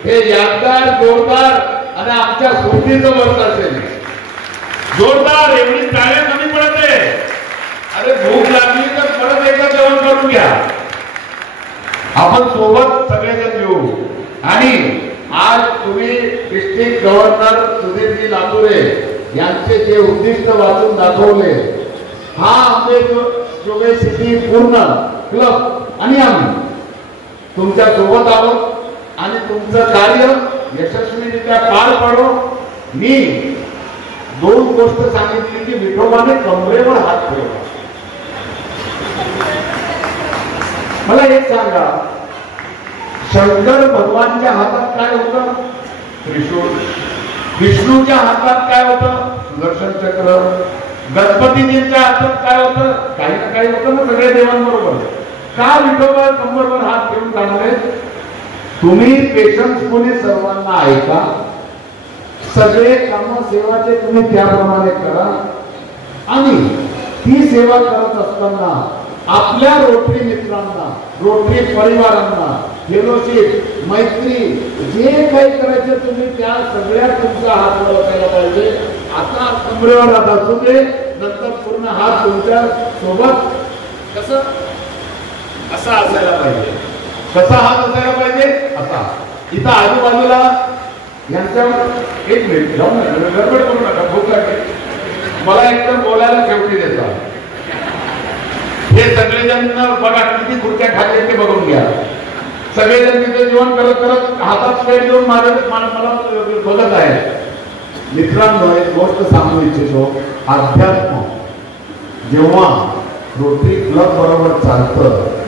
हे यादगार, जोरदार आणि आमच्या स्फूर्तीचं वर्ष असेल। जोरदार, एवढी टाळ्या कमी पडते। अरे भूक लागली तर परत एकदा जेवण करून घ्या, आपण सोबत सगळेजण येऊ। आणि आज तुम्ही डिस्ट्रिक्ट गव्हर्नर सुधीरजी लातुरे यांचे जे उद्दिष्ट वाचून दाखवले, हा अंबेदेवळी सिटी पूर्ण क्लब आणि आम्ही तुमच्या सोबत आहोत आणि तुमचं कार्य यशस्वीरित्या पार पाडो. मी 2 गोष्ट सांगितली की विठोबाने कमरेवर हात ठेवला. मला एक सांगा, शंकर भगवानच्या हातात काय होतं? त्रिशूळ. विष्णूच्या हातात काय होतं? सुदर्शन चक्र. गणपतीजींच्या हातात काय होतं? काही ना काही होतं ना सगळ्या देवांबरोबर. का विठोबा कंबरवर हात ठेवून जाणारे? तुम्ही पेशन्सपणे सर्वांना ऐका, सगळे काम सेवाचे तुम्ही त्याप्रमाणे करा आणि ती सेवा करत असताना आपल्या रोटरी मित्रांना, रोटरी परिवारांना, फेलोशिप, मैत्री जे काही करायचं तुम्ही त्या सगळ्या तुमचा हात वर असायला पाहिजे. आता कमरेवर हात असू दे, नंतर पूर्ण हात तुमच्या सोबत कसं असा असायला पाहिजे. कसा हात असायला पाहिजे? असा. इथं आजूबाजूला यांच्यावर एक मिनिट जाऊन गडबड करू नका, भूक लागते. मला एकदम बोलायला शेवटी देतात. हे सगळेजण बघा किती खुर्च्या खाल्ल्या ते बघून घ्या. सगळेजण तिथे जेवण करत करत हातात प्लेट घेऊन मला बघत आहे. मित्रांनो, एक गोष्ट सांगू इच्छितो. अध्यात्म जेव्हा रोटरी क्लब बरोबर चालतं,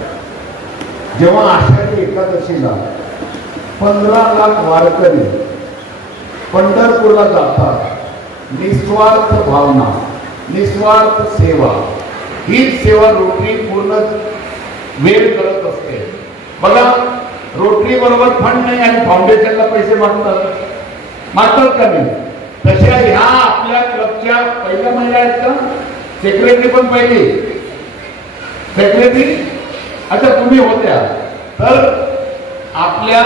जेव्हा आषाढी एकादशीला 15 लाख वारकरी पंढरपूरला जातात, निस्वार्थ भावना, निस्वार्थ सेवा, हीच सेवा रोटरी पूर्ण वेळ करत असते. बघा, रोटरी बरोबर फंड नाही आणि फाउंडेशनला पैसे मागतात का नाही? तशा ह्या आपल्या क्लबच्या पहिल्या महिला आहेत का? सेक्रेटरी पण पहिली सेक्रेटरी. अच्छा, तुम्ही होत्या. तर आपल्या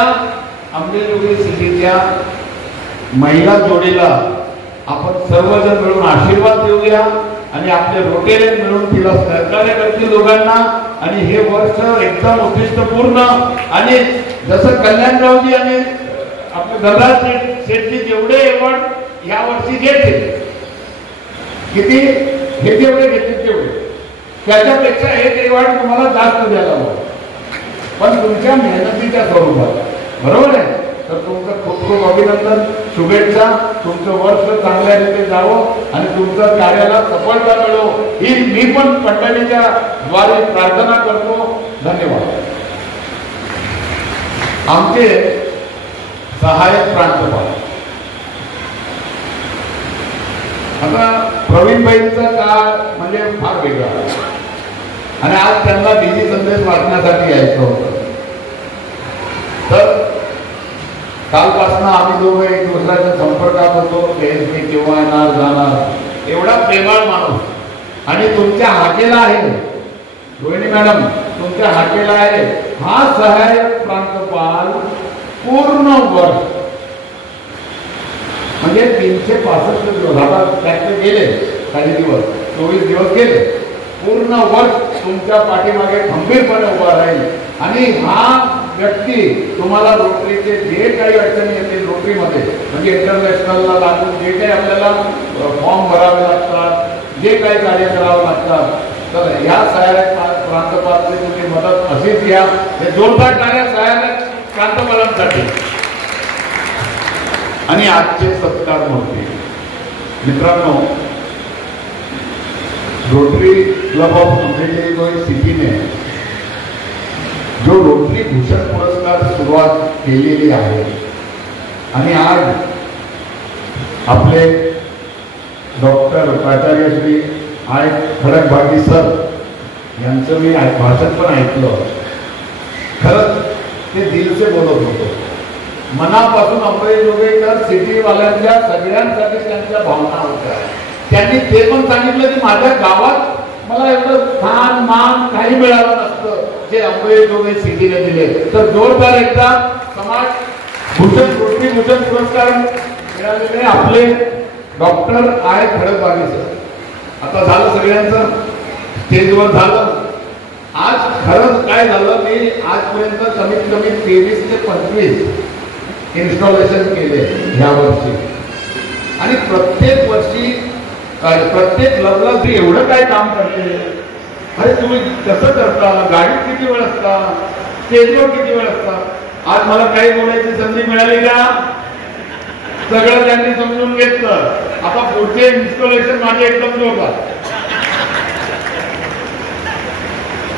अंबेजोगाई सिटीच्या महिला जोडीला आपण सर्वजण मिळून आशीर्वाद देऊया आणि आपले रोटेरियन मिळून तिला सहकार्य करतील दोघांना. आणि हे वर्ष एकदम उद्दिष्टपूर्ण आणि जसं कल्याणरावजी आणि आपले धनराज शेठजी जेवढे एवॉर्ड ह्या वर्षी घेतील, किती हे जेवढे घेतील तेवढे, त्याच्यापेक्षा एक एवॉर्ड तुम्हाला जास्त द्यायला हवं, पण तुमच्या मेहनतीच्या स्वरूपात. बरोबर आहे? तर तुमचं खूप खूप अभिनंदन, शुभेच्छा. तुमचं वर्ष चांगल्या रीते जावं आणि तुमचं कार्याला सफलता मिळो ही मी पण मंडळीच्या द्वारे प्रार्थना करतो. धन्यवाद. आमचे सहाय्यक प्रांतपाल आता प्रवीणबाईंचा काळ म्हणजे फार वेगळा आणि आज त्यांना बिजी संदेश वाचण्यासाठी यायचं होतं. तर कालपासून आम्ही दोघे एक दुसऱ्याच्या संपर्कात होतो. मी केव्हा येणार जाणार, एवढा प्रेमाळ माणूस आणि तुमच्या हाकेला आहे. रोहिणी मॅडम तुमच्या हाकेला आहे. हा सहाय्यक प्रांतपाल पूर्ण वर्ष म्हणजे 365 दिवस, आता त्याचे गेले काही दिवस, 24 दिवस गेले, पूर्ण वर्ष तुमच्या पाठीमागे खंबीरपणे उभा राहील. आणि हा व्यक्ती तुम्हाला रोटरीचे जे काही अडचणी येतील रोटरीमध्ये, म्हणजे इंटरनॅशनलला लागून जे काही आपल्याला फॉर्म भरावे लागतात, जे काही कार्य करावं लागतात, तर ह्या सहाय्यक प्रांतपालाची तुम्ही मदत अशीच घ्या. हे जोरदार कार्य सहाय्यक प्रांतपालांसाठी. आणि आजचे सत्कार मूर्ती मित्रांनो, रोटरी क्लब ऑफ अंबेजोगाई सिटीने जो रोटरी भूषण पुरस्कार सुरुवात केलेली आहे आणि आज आपले डॉक्टर प्राचार्य श्री आय खडकभागी सर यांचं मी भाषण पण ऐकलं. खरंच ते दिल से बोलत होतो, मनापासून अंबेजोगाईकर सिटीवाल्यांच्या सगळ्यांसाठी त्यांच्या भावना होत्या. त्यांनी ते पण सांगितलं की माझ्या गावात मला एवढं स्थान मान काही मिळालं नसतं जे अंबेजोगाई सिटीने दिले. तर जोरदार एकदा समाज भूषण रोटरी भूषण पुरस्कार मिळालेले आपले डॉक्टर आय खडकभागी सर. आता झालं सगळ्यांचं स्टेजवर झालं. आज खरंच काय झालं, मी आजपर्यंत कमीत कमी 23 ते 25 इन्स्टॉलेशन केले ह्या वर्षी आणि प्रत्येक वर्षी प्रत्येक क्लबला ती एवढं काय काम करते. अरे तुम्ही कसं करता, गाडीत किती वेळ असता, स्टेजवर किती वेळ असता. आज मला काही बोलायची संधी मिळाली का? सगळं त्यांनी समजून घेतलं. आता पुढचे इन्स्टॉलेशन माझे एकदम जोरदार.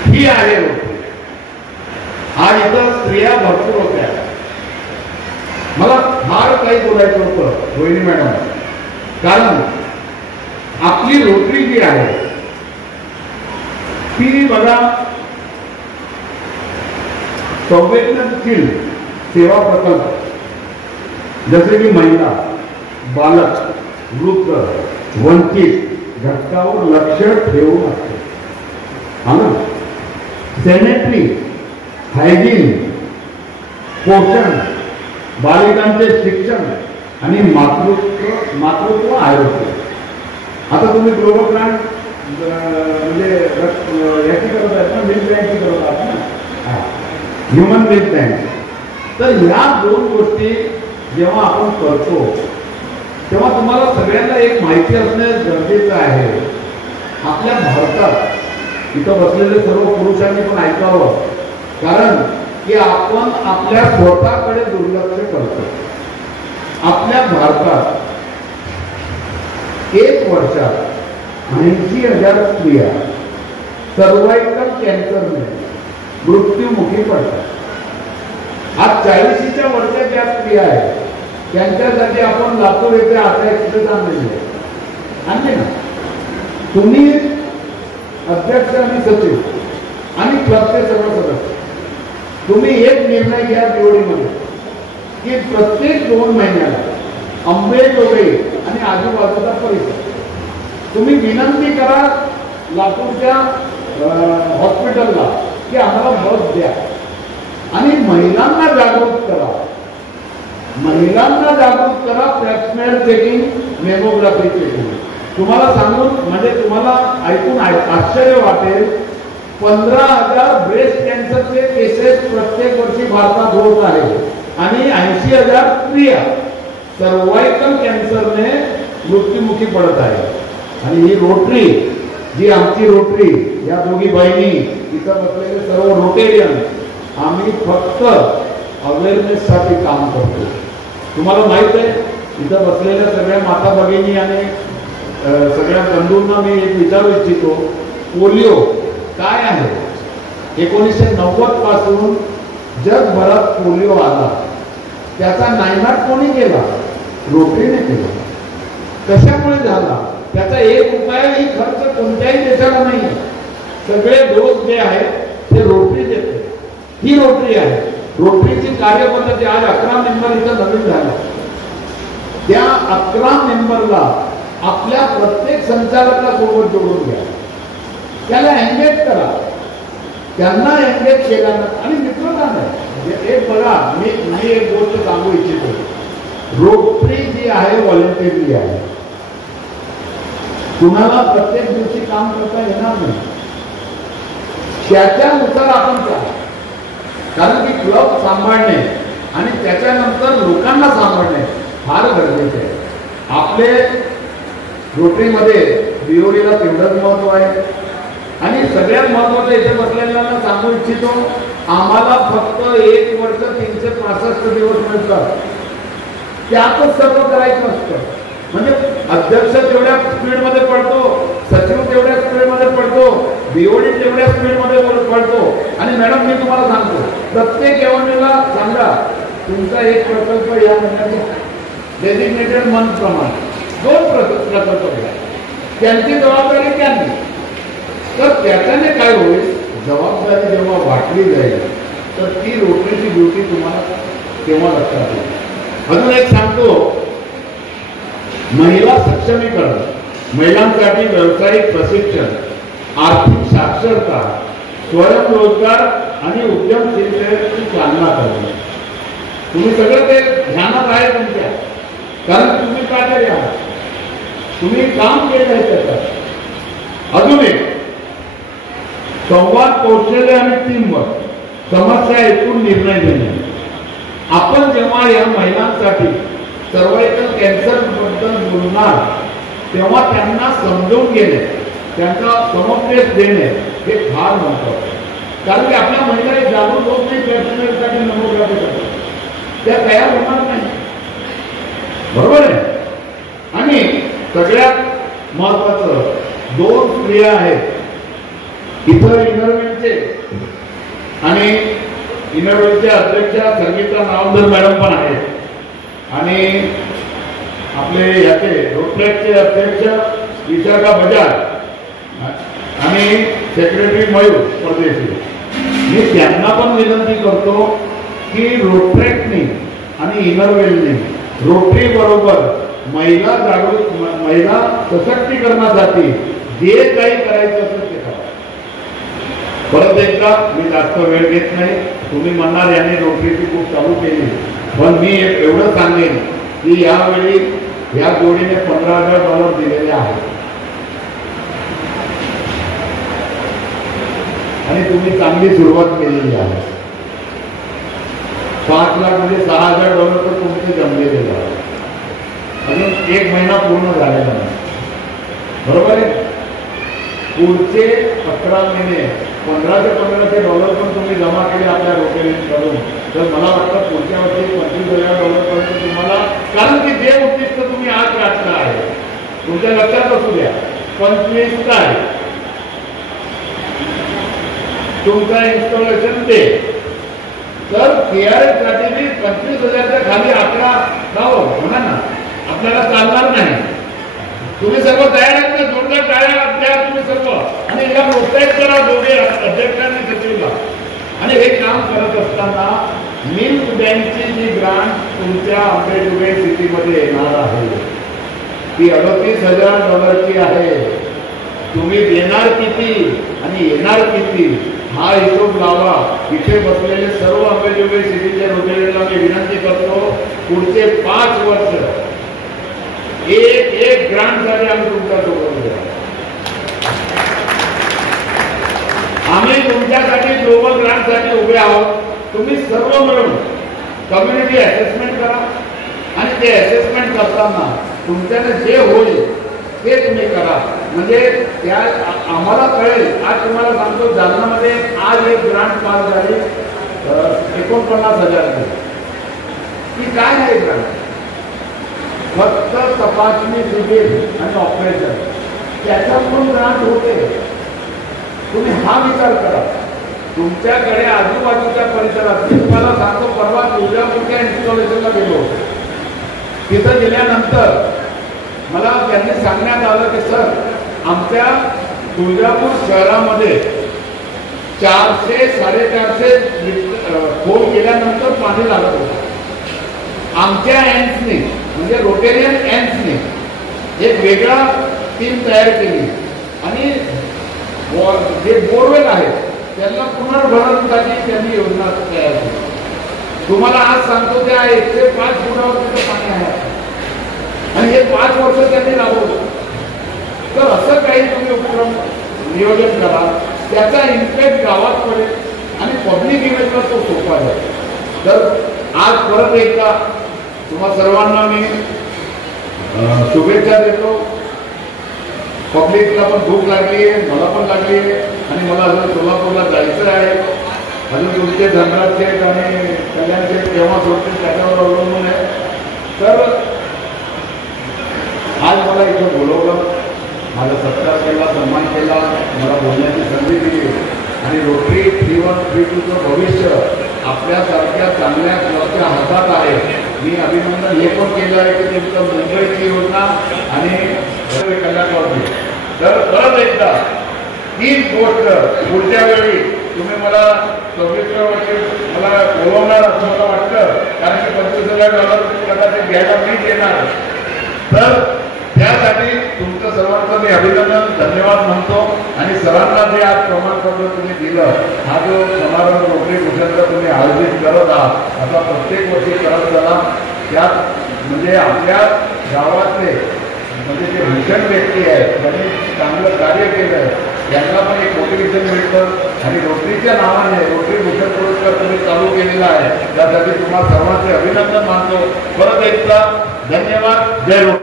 ही आहे रोटरी. हा इथं स्त्रिया भरपूर होत्या. मला फार काही बोलायचं होतं रोहिणी मॅडम, कारण आपली रोटरी जी आहे ती बघा संवेदनशील सेवा प्रकल्प, जसे की महिला, बालक, वृद्ध, वंचित घटकावर लक्ष ठेवून असते. हा ना. सॅनिटरी, हायजीन, पोषण, बालिकांचे शिक्षण आणि मातृत्व आरोग्य. आता तुम्ही ग्लोबल प्लॅन म्हणजे याची करत आहेत ना, मिल्क बँकची करत आहात ना, ह्युमन मिल्क बँक. तर ह्या दोन गोष्टी जेव्हा आपण करतो तेव्हा तुम्हाला सगळ्यांना एक माहिती असणे गरजेचं आहे. आपल्या भारतात इथं बसलेले सर्व पुरुषांनी पण ऐकावं, कारण की आपण आपल्या स्वतःकडे दुर्लक्ष करतो. आपल्या भारतात 1 वर्षात 80,000 स्त्रिया सर्वायकल कॅन्सरने मृत्युमुखी पडतात. आज 40च्या वरच्या ज्या स्त्रिया आहेत त्यांच्यासाठी आपण लातूर येथे आता एक्सप्रेस आणले ना. तुम्ही अध्यक्ष आणि सचिव आणि क्लबचे सर्व सदस्य तुम्ही एक निर्णय घ्या दिवाळीमध्ये की प्रत्येक 2 महिन्याला अंबेजोगाई आणि आजूबाजूचा परिसर तुम्ही विनंती करा लातूरच्या हॉस्पिटलला की आम्हाला बस द्या आणि महिलांना जागृत करा. महिलांना जागृत करा. प्लॅस्मेर चेकिंग, मेमोग्राफी चेकिंग. तुम्हाला सांगून म्हणजे तुम्हाला ऐकून आश्चर्य वाटेल, 15,000 ब्रेस्ट कॅन्सरचे केसेस प्रत्येक वर्षी भारतात होत आहे आणि 80,000 स्त्रिया सर्वायकल कॅन्सरने मृत्युमुखी पडत आहे. आणि ही रोटरी जी आमची रोटरी, या दोघी बहिणी इथं बसलेले सर्व रोटेरियन, आम्ही फक्त अवेअरनेस साठी काम करतो. तुम्हाला माहित आहे इथं बसलेल्या सगळ्या माता भगिनी आणि सगळ्या बंधूंना मी एक विचारू इच्छितो, पोलिओ काय आहे? 1990 पासून जगभरात पोलिओ आला, त्याचा नायनाट कोणी केला? रोटरीने केला. कशामुळे झाला? त्याचा एक उपायही खर्च कोणत्याही देशाला नाही. सगळे डोस जे आहेत ते रोटरी देते. ही रोटरी आहे. रोटरीची कार्यपद्धती आज 11 मेंबर इथं नवीन झाले. त्या 11 मेंबरला आपल्या प्रत्येक संचालकासोबत जोडून घ्या. त्याला एंगेज करा. त्यांना एंगेज केल्यानंतर आणि मित्रता नाही. एक बघा, मी एक गोष्ट सांगू इच्छितो. रोटरी जी आहे व्हॉलंटिअरली आहे. कुणाला प्रत्येक दिवशी काम करता येणार नाही. त्याच्यानुसार आपण करा. कारण की क्लब सांभाळणे आणि त्याच्यानंतर लोकांना सांभाळणे फार गरजेचे आहे. आपले रोटरीमध्ये बिओडीला तेवढंच महत्व आहे. आणि सगळ्यात महत्वाचं इथे बसलेल्यांना सांगू इच्छितो, आम्हाला फक्त 1 वर्ष 365 दिवस मिळतात. त्यातच सर्व करायचं असतं. म्हणजे अध्यक्ष तेवढ्या स्पीडमध्ये पडतो, सचिव तेवढ्या स्पीडमध्ये पडतो, बीओडी तेवढ्या स्पीडमध्ये पडतो. आणि मॅडम मी तुम्हाला सांगतो, प्रत्येक एवढेला सांगा तुमचा एक प्रकल्प या महिन्याचा डेझिग्नेटेड मंथ प्रमाणे 2 प्रकल्प घ्या. त्यांची जबाबदारी त्यांनी. तर त्याच्याने काय होईल, जबाबदारी जेव्हा वाटली जाईल तर ती रोटरीची ड्युटी तुम्हाला तेव्हा लक्षात येईल. अजून एक सांगतो, महिला सक्षमीकरण, महिलांसाठी व्यावसायिक प्रशिक्षण, आर्थिक साक्षरता, स्वयंरोजगार आणि उद्यमशीलतेची चालना करणे. तुम्ही सगळं ते ध्यानात आहे तुमच्या, कारण तुम्ही प्राचार्य आहात, तुम्ही काम केलं आहे त्याच्यात. अजून एक संवाद कौशल्य आणि टीमवर्क, समस्या ऐकून निर्णय घेणे. आपण जेव्हा या महिलांसाठी सर्वायकल कॅन्सर बद्दल बोलणार तेव्हा त्यांना समजून घेणे, त्यांचा समुपदेश देणे हे फार महत्त्वाचं आहे. कारण की आपल्या महिला जागृत होत नाही प्लॅस्मेरसाठी मेमोग्राफी करतात, त्या तयार होणार नाही. बरोबर आहे. आणि सगळ्यात महत्वाचं 2 स्त्रिया आहेत इथं इनरवेलचे, आणि इनरवेलच्या अध्यक्षा संगीता नावंदर मॅडम पण आहेत, आणि आपले याचे रोटरॅक्टचे अध्यक्ष विशाखा बजाज आणि सेक्रेटरी मयूर परदेशी. मी त्यांना पण विनंती करतो की रोटरॅक्टनी आणि इनरवेलनी रोटरी बरोबर महिला जागृत, महिला सशक्तीकरणासाठी जे काही करायचं असेल ते करा. परत एकदा मी जास्त वेळ घेत नाही. तुम्ही म्हणणार यांनी रोटरीची खूप चालू केली, पण मी एवढं सांगेन की यावेळी या जोडीने $15,000 दिलेले आहेत, आणि तुम्ही चांगली सुरुवात केलेली आहे. 5 लाख म्हणजे $6,000 तर तुमचे जमलेले आहे. अजून 1 महिना पूर्ण झालेला नाही, बरोबर आहे. पुढचे 11 महिने $1,500 पण तुम्ही जमा केले आपल्या रोटेरी करून, तर मला वाटतं पुढच्या वर्षी $25,000 पर्यंत तुम्हाला, कारण की जे उद्दिष्ट तुम्ही आज गाठलं आहे तुमच्या लक्षात असू द्या. 25 काय तुमचा इन्स्टॉलेशन ते, तर KRS साठी 25,000च्या खाली आकडा म्हणा ना, आपल्याला चालणार नाही. तुम्ही सर्व तयार आहेत ना? जोरदार टाळ्या द्या तुम्ही सर्व, आणि याला प्रोत्साहित करा दोघे अध्यक्षांनी सचिवला. आणि हे काम करत असताना मिल्क बँकची जी ग्रांट तुमच्या अंबेजोगाई सिटीमध्ये येणार आहे ती $38,000 आहे. तुम्ही देणार किती आणि येणार किती हा हिशोब लावा. इथे बसलेले सर्व अंबेजोगाई सिटीच्या रोटेरीला मी विनंती करतो, पुढचे 5 वर्ष एक ग्रांट साठी आम्ही तुमच्या सोबत, आम्ही तुमच्यासाठी ग्लोबल ग्रांट साठी उभे आहोत. तुम्ही सर्व मिळून कम्युनिटी असेसमेंट करा, आणि ते असेसमेंट करताना तुमच्याने जे होईल ते तुम्ही करा. म्हणजे त्या आम्हाला कळेल. आज तुम्हाला सांगतो, जालनामध्ये आज एक ग्रांट पास झाली 49,000 ती. काय आहे ग्रांट? फक्त तपासणी, शिबिर आणि ऑपरेशन, त्याच्यातून ग्रांट होते. तुम्ही हा विचार करा. तुमच्याकडे आजूबाजूच्या परिसरात, मी तुम्हाला सांगतो, परवा तुळजापूरच्या इन्स्टॉलेशनला गेलो. तिथं गेल्यानंतर मला त्यांनी सांगण्यात आलं की सर, आमच्या तुळजापूर शहरामध्ये 400-450 खोल केल्यानंतर पाणी लागत होतं. आमच्या एन्सने, म्हणजे रोटेरियन एन्सने एक वेगळा टीम तयार केली, आणि जे बोरवेल आहेत त्यांना पुनर्भरणासाठी त्यांनी योजना तयार केली. तुम्हाला आज सांगतो, त्या 105 फुटावर तिथं पाणी आहे, आणि हे 5 वर्ष त्यांनी राबवलं. तर असं काही तुम्ही उपक्रम नियोजन करा, त्याचा इम्पॅक्ट गावात पडेल आणि पब्लिक इमेजला तो सोपा जाईल. तर आज परत एकदा तुम्हा सर्वांना मी शुभेच्छा देतो. पब्लिकला पण भूक लागली आहे, मला पण लागली आहे, आणि मला अजून सोलापूरला जायचं आहे. अजून तुमचे धनराज शेठ आणि कल्याण शेठ केव्हा सोडतील त्याच्यावर अवलंबून आहे. तर आज मला इथं बोलवलं, माझा सत्कार केला, सन्मान केला, मला बोलण्याची संधी दिली, आणि रोटरी 3132चं भविष्य आपल्यासारख्या चांगल्या क्लबच्या हातात आहे. मी अभिनंदन हे पण केलं आहे की तुमचं मुंबईची योजना आणि कल्याणवाडी. तर परत एकदा हीच गोष्ट पुढच्या वेळी तुम्ही मला 26व्या वर्षी मला बोलवणार असं मला वाटतं, कारण की $25,000 कदाचित घ्यायला मीच येणार. तर त्यासाठी तुमचं सर्वांचं मी अभिनंदन, धन्यवाद म्हणतो. आणि सरांना जे आज प्रमाणपत्र तुम्ही दिलं, हा जो समारंभ रोटरी भूषणचा तुम्ही आयोजित करत आहात, आता प्रत्येक वर्षी करत चला. त्यात म्हणजे आपल्या गावातले म्हणजे जे भूषण व्यक्ती आहेत, त्यांनी चांगलं कार्य केलं आहे, यांना पण एक मोटिवेशन मिळतं. आणि रोटरीच्या नावाने रोटरी भूषण पुरस्कार तुम्ही चालू केलेला आहे, त्यासाठी तुम्हाला सर्वांचे अभिनंदन मानतो. परत एकदा धन्यवाद. जय रोटरी.